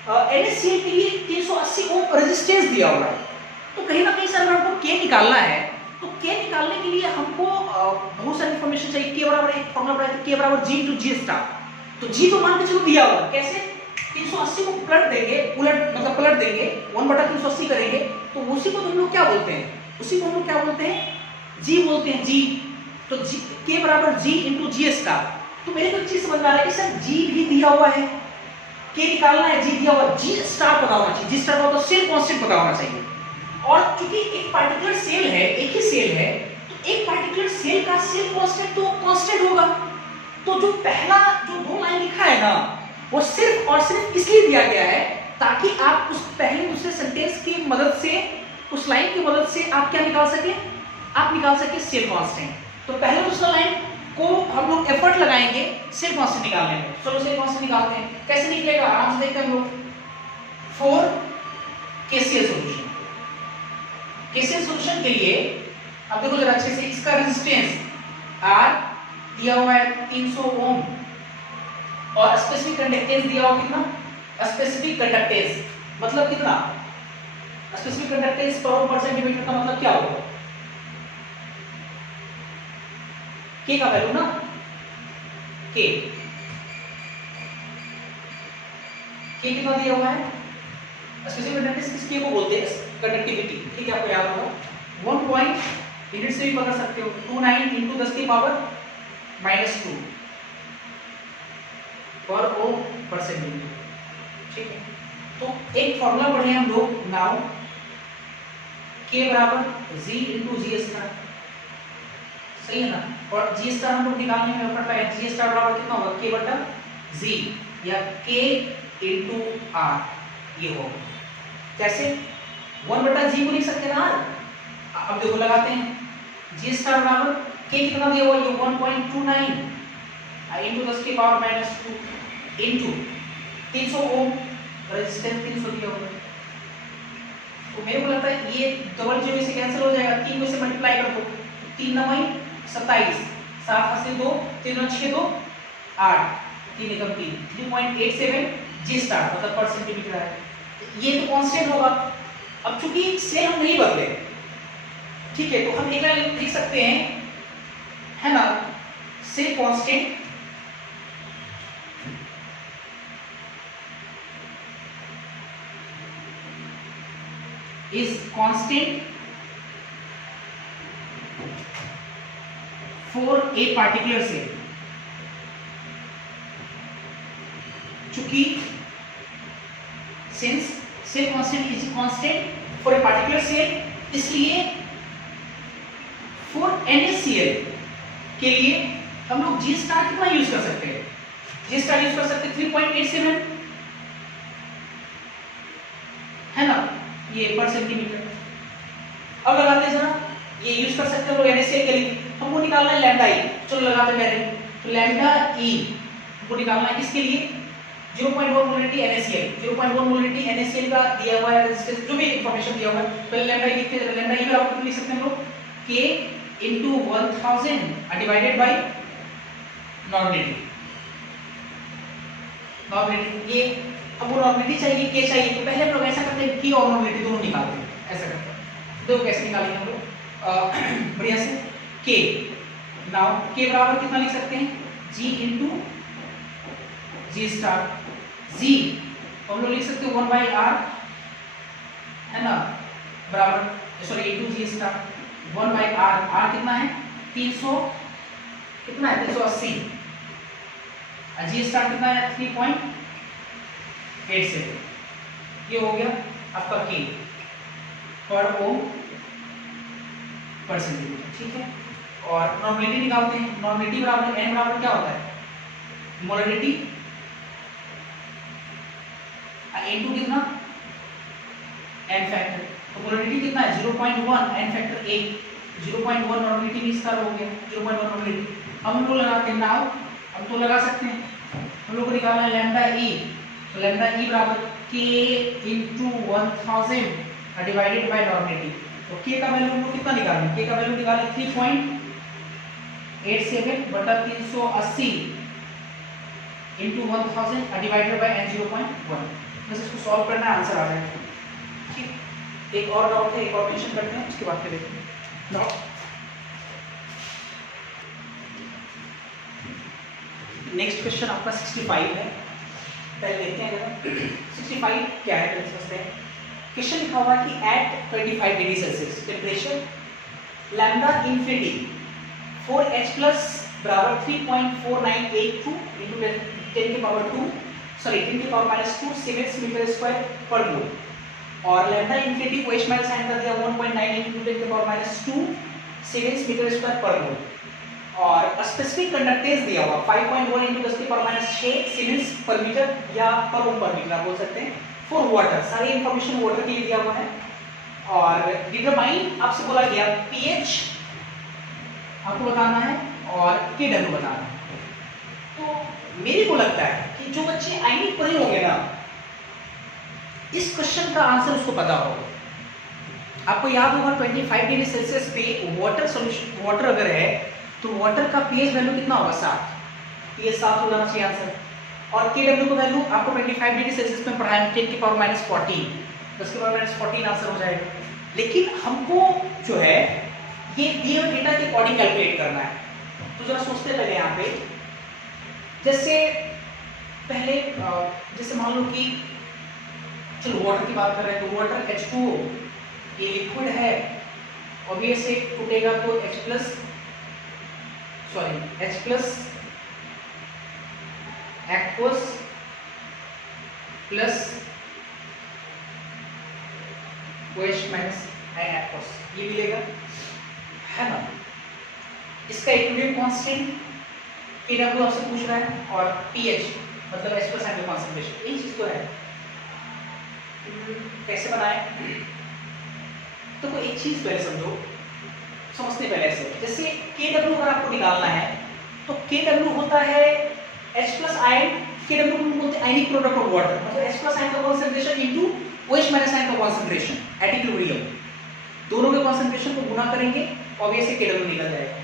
NaCl के लिए 380 ओम रेजिस्टेंस दिया हुआ है, तो कहीं ना कहीं सर अगर हमको के निकालना है तो के निकालने के लिए हमको बहुत सारी इंफॉर्मेशन चाहिए। के बराबर एक फॉर्मूला पढ़ा था, के बराबर G × G स्टार, तो G तो मान के चलो दिया हुआ, कैसे 380 को पलट देंगे, पलट देंगे 1/380 करेंगे, तो उसी को हम लोग क्या बोलते हैं, उसी को हम लोग क्या बोलते हैं, G बोलते हैं, G। तो के बराबर G × G स्टार। तो मेरे को एक चीज समझ में आ रहा है कि सर G भी दिया हुआ है, के निकालना है, G दिया हुआ, G स्टार पता होना चाहिए, G स्टार का तो सेल कांस्टेंट पता होना चाहिए। और क्योंकि एक पार्टिकुलर सेल है, एक ही सेल है, तो एक पार्टिकुलर सेल का सेल कांस्टेंट तो कांस्टेंट होगा। तो जो पहला जो 2 लाइन लिखा है ना, वो सिर्फ और सिर्फ इसलिए दिया गया है ताकि आप उस पहले दूसरे सेंटेंस की मदद से, उस लाइन की मदद से आप क्या निकाल सके, आप निकाल सके सेल कांस्टेंट। तो पहले दूसरा लाइन को हम लोग एफर्ट लगाएंगे सेल कांस्टेंट निकालने में। चलो सेल कांस्टेंट निकालते हैं, कैसे निकलेगा आराम से देखते हैं हम लोग। 4 KCl सॉल्यूशन, KCl सॉल्यूशन के लिए अब देखो जरा अच्छे से, इसका रेजिस्टेंस R दिया हुआ है 300 ओम, और स्पेसिफिक कंडक्टेंस दिया हुआ कितना, स्पेसिफिक कंडक्टेंस मतलब कितना, स्पेसिफिक कंडक्टेंस पर सेंटीमीटर का मतलब क्या होगा, के का वैल्यू ना, के कितना दिया हुआ है, स्पेसिफिक कंडक्टेंस किस के को बोलते हैं, कंडक्टिविटी, ठीक है आपको याद होगा। 1 पॉइंट यूनिट से भी पता सकते हो, 29 × 10 की पावर -2 पर ओम पर सेंटीमीटर, ठीक है। तो एक फॉर्मूला पढ़े हम लोग नाउ, के बराबर G × G स्टार, सही है ना, और G स्टार हम लोग निकालने में एफर्ट लगाए, G स्टार बराबर कितना होगा, K/G या K × R, ये होगा। कैसे 1/G को लिख सकते हैं ना, अब देखो लगाते हैं, G स्टार बराबर K कितना दिया हुआ, ये 1.29 × 10 की पावर -2 इनटू 300 ओम, रेजिस्टेंस 300 दिया हुआ है। तो मेरे को लगता है ये डबल जीरो से कैंसिल हो जाएगा, 3 में से मल्टीप्लाई कर दो, 3 9 27, 7 से 2, 3 9 6 2 8, 3 एकम 3, 3.87 G स्टार मतलब पर सेंटीमीटर है, ये तो कांस्टेंट होगा। अब चूंकि सेल हम नहीं बदले, ठीक है, तो हम एक लाइन लिख सकते हैं, है ना, cell constant is constant for a particular cell। चूंकि since cell constant is constant for a particular cell, इसलिए for NaCl के लिए हम लोग G स्टार कितना यूज कर सकते हैं, G स्टार यूज कर सकते हैं 3.87, है ना, ये पर सेंटीमीटर। अब लगाते हैं जरा, ये यूज कर सकते हैं लोग NaCl के लिए, हमको निकालना है लैम्डा ई, चलो लगाते हैं पहले, तो लैम्डा ई हमको निकालना है, इसके लिए 0.1 मोलरिटी NaCl, 0.1 मोलरिटी NaCl का दिया हुआ है रेजिस्टेंस, जो भी इंफॉर्मेशन दिया हुआ है, पहले लैम्डा ई लिखते हैं, लैम्डा ई बराबर लिख सकते हैं हम लोग K × 1000 divided by normality, normality, ये अब वो नॉर्मेलिटी चाहिए, के चाहिए, तो पहले हम लोग ऐसा करते हैं, की और नॉर्मेलिटी दोनों निकालते हैं, ऐसा करते हैं, देखो कैसे निकालेंगे हम लोग बढ़िया से। के नाउ के बराबर कितना लिख सकते हैं, G × G स्टार, G हम लोग लिख सकते हैं 1/R, है ना, बराबर sorry × G star 1/R, R कितना है 300, कितना है 380, G स्टार कितना है 3.87, ये हो गया आपका K पर ओम पर सेंटीमीटर, ठीक है। और नॉर्मलिटी निकालते हैं, नॉर्मलिटी बराबर n बराबर क्या होता है, मोलरिटी इनटू कितना, n फैक्टर। तो मोलरिटी कितना है 0.1, n फैक्टर 1, 0.1 नॉर्मलिटी भी इसका हो गया 0.1 नॉर्मलिटी। अब हम लोग लगाते हैं नाउ, हम तो लगा सकते हैं, हम लोग को निकालना है लैम्डा ई। तो लैम्डा ई बराबर k into 1000 divided by normality. तो k का वैल्यू हम लोग कितना निकालें, k का वैल्यू निकालें 3.87 बटा 380 इंटू 1000 डिवाइडेड बाय n 0.1। बस इसको सॉल्व करना है, आंसर आ जाएगा, ठीक। एक और डाउट है, एक और मेंशन करते हैं, उसके बाद फिर देखते हैं। नेक्स्ट क्वेश्चन आपका 65 है, पहले देखते हैं जरा 65 क्या है, पहले समझते हैं। क्वेश्चन लिखा हुआ कि at 25 degree Celsius temperature lambda infinity 4H plus बराबर 3.4982 इंटू 10 की पावर 2 10 की पावर -2 सीमेंस मीटर स्क्वायर पर मोल, और लैम्डा इंफिनिटी को H माइनस साइन कर दिया 1.9 इंटू 10 की पावर -2 सीमेंस मीटर स्क्वायर पर मोल, और स्पेसिफिक कंडक्टेंस दिया हुआ 5.1 इंटू 10 की पावर -6 सीमेंस पर मीटर या पर ओम पर मीटर आप बोल सकते हैं, फॉर वाटर, सारी इंफॉर्मेशन वाटर के लिए दिया हुआ है। और डिटरमाइन आपसे बोला गया पीएच आपको बताना है और केडब्ल्यू बताना है। तो मेरे को लगता है कि जो बच्चे आयनिक पढ़े होंगे ना, इस क्वेश्चन का आंसर उसको पता होगा। आपको याद होगा 25 डिग्री सेल्सियस पे वाटर सॉल्यूशन, वाटर अगर है तो वाटर का पीएच वैल्यू कितना होगा 7, पीएच 7 होना चाहिए आंसर। और केडब्ल्यू का वैल्यू आपको 25 डिग्री सेल्सियस में पढ़ा है 10 की पावर -14, 10 की पावर -14 आंसर हो जाएगा। लेकिन हमको जो है ये दिए हुए डेटा के अकॉर्डिंग कैलकुलेट करना है। तो जरा सोचते पहले यहाँ पे, जैसे पहले जैसे मान लो कि चलो वाटर की बात कर रहे हैं, तो वाटर H2O ये लिक्विड है, ऑब्वियस से टूटेगा तो H plus aqueous plus OH minus aqueous ये मिलेगा, है ना। इसका इक्विलिब्रियम कांस्टेंट Kw आपसे पूछ रहा है, और pH मतलब H प्लस एटॉमिक कॉन्सेंट्रेशन, यही चीज तो है। कैसे बनाए, तो कोई एक चीज पहले समझते पहले ऐसे, जैसे Kw अगर आपको निकालना है तो Kw होता है H प्लस आयन, Kw को बोलते हैं आयनिक प्रोडक्ट ऑफ वाटर, मतलब H प्लस आयन का concentration into OH minus ion का कॉन्सेंट्रेशन एट इक्विलिब्रियम, दोनों के कॉन्सेंट्रेशन को गुना करेंगे, ऑब्वियसली Kw निकल जाएगा।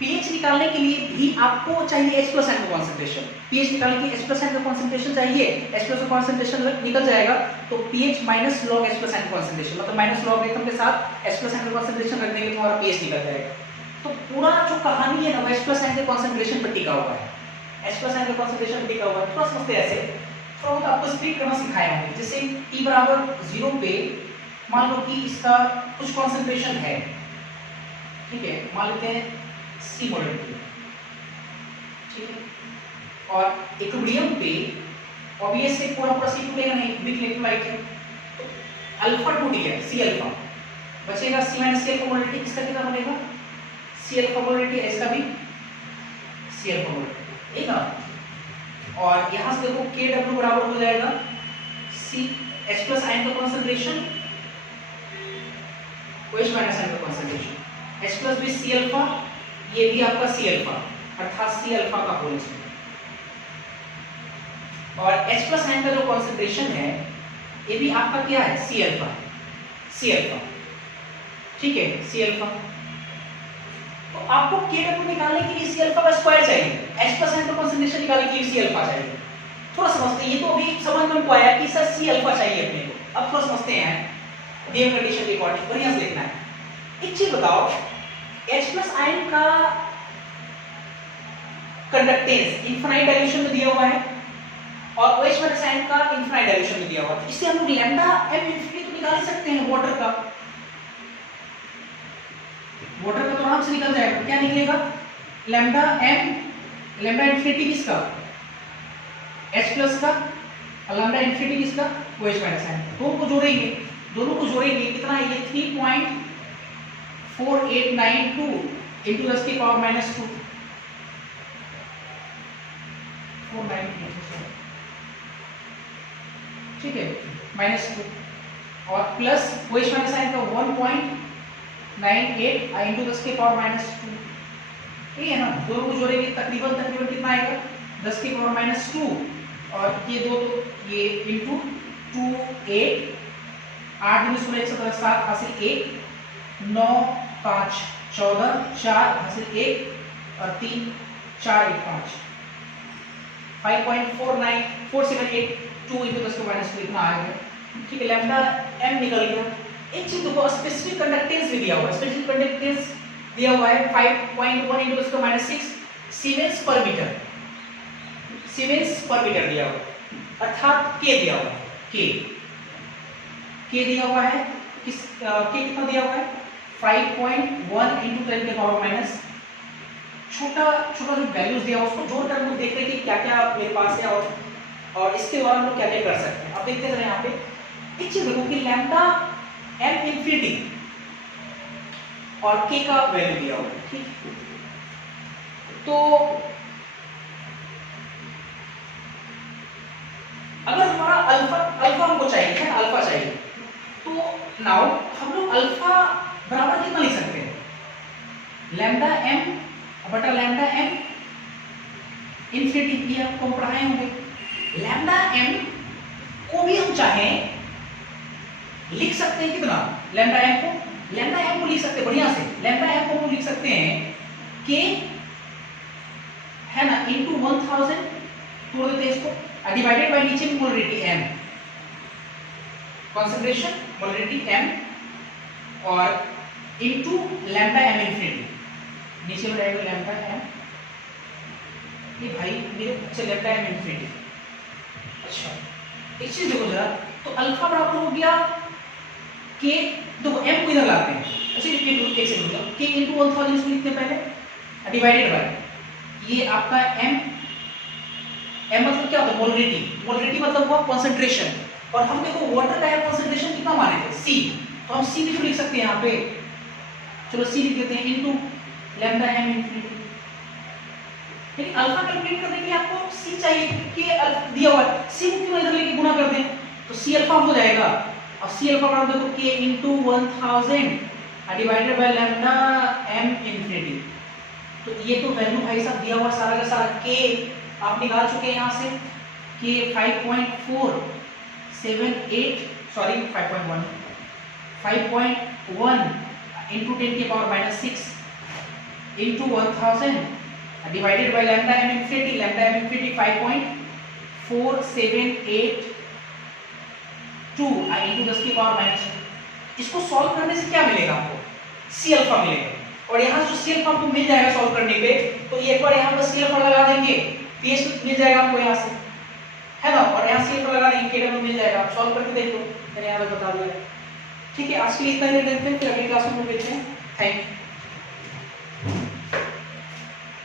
pH निकालने के लिए भी आपको चाहिए H प्लस आयन का कॉन्सेंट्रेशन, pH निकालने के लिए H प्लस आयन का कॉन्सेंट्रेशन चाहिए, H प्लस का कॉन्सेंट्रेशन निकल जाएगा तो pH minus log H plus ion का कॉन्सेंट्रेशन, मतलब माइनस लॉग रेथम के साथ H प्लस आयन का कॉन्सेंट्रेशन रख देंगे तो हमारा pH निकल जाएगा। तो पूरा जो कहानी है ना वो H प्लस आयन के कॉन्सेंट्रेशन पर टिका हुआ है, H प्लस आयन के कॉन्सेंट्रेशन पर टिका हुआ है। थोड़ा समझते हैं ऐसे, थोड़ा बहुत आपको स्प्लिट करना सिखाया हूं। जैसे T बराबर 0 पे मान लो कि इसका कुछ कॉन्सेंट्रेशन है, ठीक है, मान लेते हैं C मोलरिटी, ठीक है, और इक्विलिब्रियम पे ऑब्वियस से पूरा पूरा C टूटेगा नहीं, बिग इलेक्ट्रोलाइट है, तो अल्फा टूट गया, C अल्फा बचेगा, C minus C alpha molarity, इसका कितना बनेगा C अल्फा मोलरिटी, इसका भी C अल्फा मोलरिटी, ठीक है। और यहां से देखो Kw बराबर हो जाएगा C H प्लस आयन का कॉन्सेंट्रेशन OH माइनस आयन का कॉन्सेंट्रेशन, H प्लस भी C अल्फा, ये भी आपका C अल्फा, अर्थात C अल्फा का होल स्क्वायर, और H प्लस आयन का जो कॉन्सेंट्रेशन है ये भी आपका क्या है C अल्फा, ठीक है, C अल्फा। तो आपको Kw निकालने के लिए C अल्फा का स्क्वायर चाहिए, H प्लस आयन का कॉन्सेंट्रेशन निकालने के लिए C अल्फा चाहिए। थोड़ा समझते हैं, ये तो अभी समझ में को आया कि सर C अल्फा चाहिए अपने को, अब थोड़ा समझते हैं दिए कंडीशन के अकॉर्डिंग, बढ़िया से देखना है। एक चीज बताओ, H प्लस आयन का कंडक्टेंस इनफाइनाइट डायल्यूशन में दिया हुआ है और OH माइनस आयन का इनफाइनाइट डायल्यूशन में दिया हुआ है, इससे हम लोग लैम्डा m इंफिनिटी तो निकाल सकते हैं वाटर का तो आराम से निकल जाएगा। क्या निकलेगा, लैम्डा इंफिनिटी किसका H प्लस का, और लैम्डा इंफिनिटी किसका OH माइनस आयन, दोनों को जोड़ेंगे कितना है ये 3.4982 4892 इंटू 10 की पावर माइनस 2, 498, ठीक है, माइनस 2 और प्लस वही माइनस साइन का 1.98 इंटू 10 की पावर माइनस 2, ठीक है ना। दोनों को जोड़ेंगे तकरीबन कितना आएगा, 10 की पावर माइनस 2 और ये दो तो ये इंटू 2 8 8 दूनी 16 117 7 हासिल 1 9 5 14 4 हासिल 1 और 3 4 1 5 5.49478 इंटू 10 की माइनस 2 इतना आएगा, ठीक है। लैम्डा m निकल गया। एक चीज देखो, स्पेसिफिक कंडक्टेंस भी दिया हुआ है, स्पेसिफिक कंडक्टेंस दिया हुआ है 5.1 इंटू 10 की माइनस 6 सीमेंस पर मीटर, सीमेंस पर मीटर दिया हुआ है, अर्थात k दिया हुआ है, k दिया हुआ है, किस k कितना दिया हुआ है 5.1 इंटू 10 के पावर माइनस छोटा छोटा जो वैल्यूज दिया उसको जोड़कर हम लोग देख रहे हैं कि क्या क्या मेरे पास है और इसके द्वारा हम लोग क्या क्या कर सकते हैं। अब देखते हैं यहाँ पे एक चीज देखो कि लैम्डा m इंफिनिटी और k का वैल्यू दिया हुआ है, ठीक। तो अगर हमारा अल्फा हमको चाहिए है ना, अल्फा चाहिए, तो नाउ हम लोग अल्फा बराबर कितना लिख सकते हैं, लैम्डा m बटा लैम्डा m इंफिनिटी, ये आपको हम पढ़ाए होंगे। लैम्डा m को भी हम चाहें लिख सकते हैं कितना, लैम्डा m को लिख सकते हैं बढ़िया से, लैम्डा m को हम लिख सकते हैं k है ना इंटू 1000 तोड़ देते हैं इसको, डिवाइडेड बाय नीचे में molarity m, concentration molarity m और इंटू लैम्डा m इंफिनिटी, नीचे में रहेगा लैम्डा m, ये भाई मेरे अच्छे लैम्डा m इंफिनिटी। अच्छा एक चीज देखो जरा, तो अल्फा बराबर हो गया k, देखो m को इधर लाते हैं, अच्छा एक सेकंड रुको, k इंटू 1000 इसको लिखते हैं पहले, डिवाइडेड बाय ये आपका m मतलब क्या होता है, मोलरिटी मतलब हुआ कंसंट्रेशन, और हम देखो वाटर का कंसंट्रेशन कितना माने थे c, तो हम c भी तो लिख सकते हैं यहाँ पे, चलो c लिख देते हैं इंटू लैम्डा m इंफिनिटी। लेकिन अल्फा कैलकुलेट करने के लिए आपको c चाहिए, कि दिया हुआ है, c को क्यों इधर लेके गुणा कर दें, तो c अल्फा हो जाएगा, और c अल्फा बराबर देखो k into 1000 divided by lambda m infinity. तो ये तो वैल्यू भाई साहब दिया हुआ सारा का सारा k आप निकाल चुके हैं यहाँ से, k 5.478 सॉरी 5.1 इंटू 10 की power minus 6 into 1000 divided by lambda m infinity 5.4782 into 10 की पावर माइनस। इसको सॉल्व करने से क्या मिलेगा आपको, c अल्फा मिलेगा, और यहाँ जो c अल्फा आपको मिल जाएगा सॉल्व करने पे, तो एक बार यहाँ पर c अल्फा लगा देंगे, पीएच मिल जाएगा आपको यहाँ से, है ना, और यहाँ से लगा देंगे केडब्ल्यू मिल जाएगा, आप सॉल्व करके देख लो, मैंने यहाँ पे बता दिया। ठीक है, आज के लिए इतना ही देखते हैं, फिर अगली क्लास में मिलते हैं। Thank you.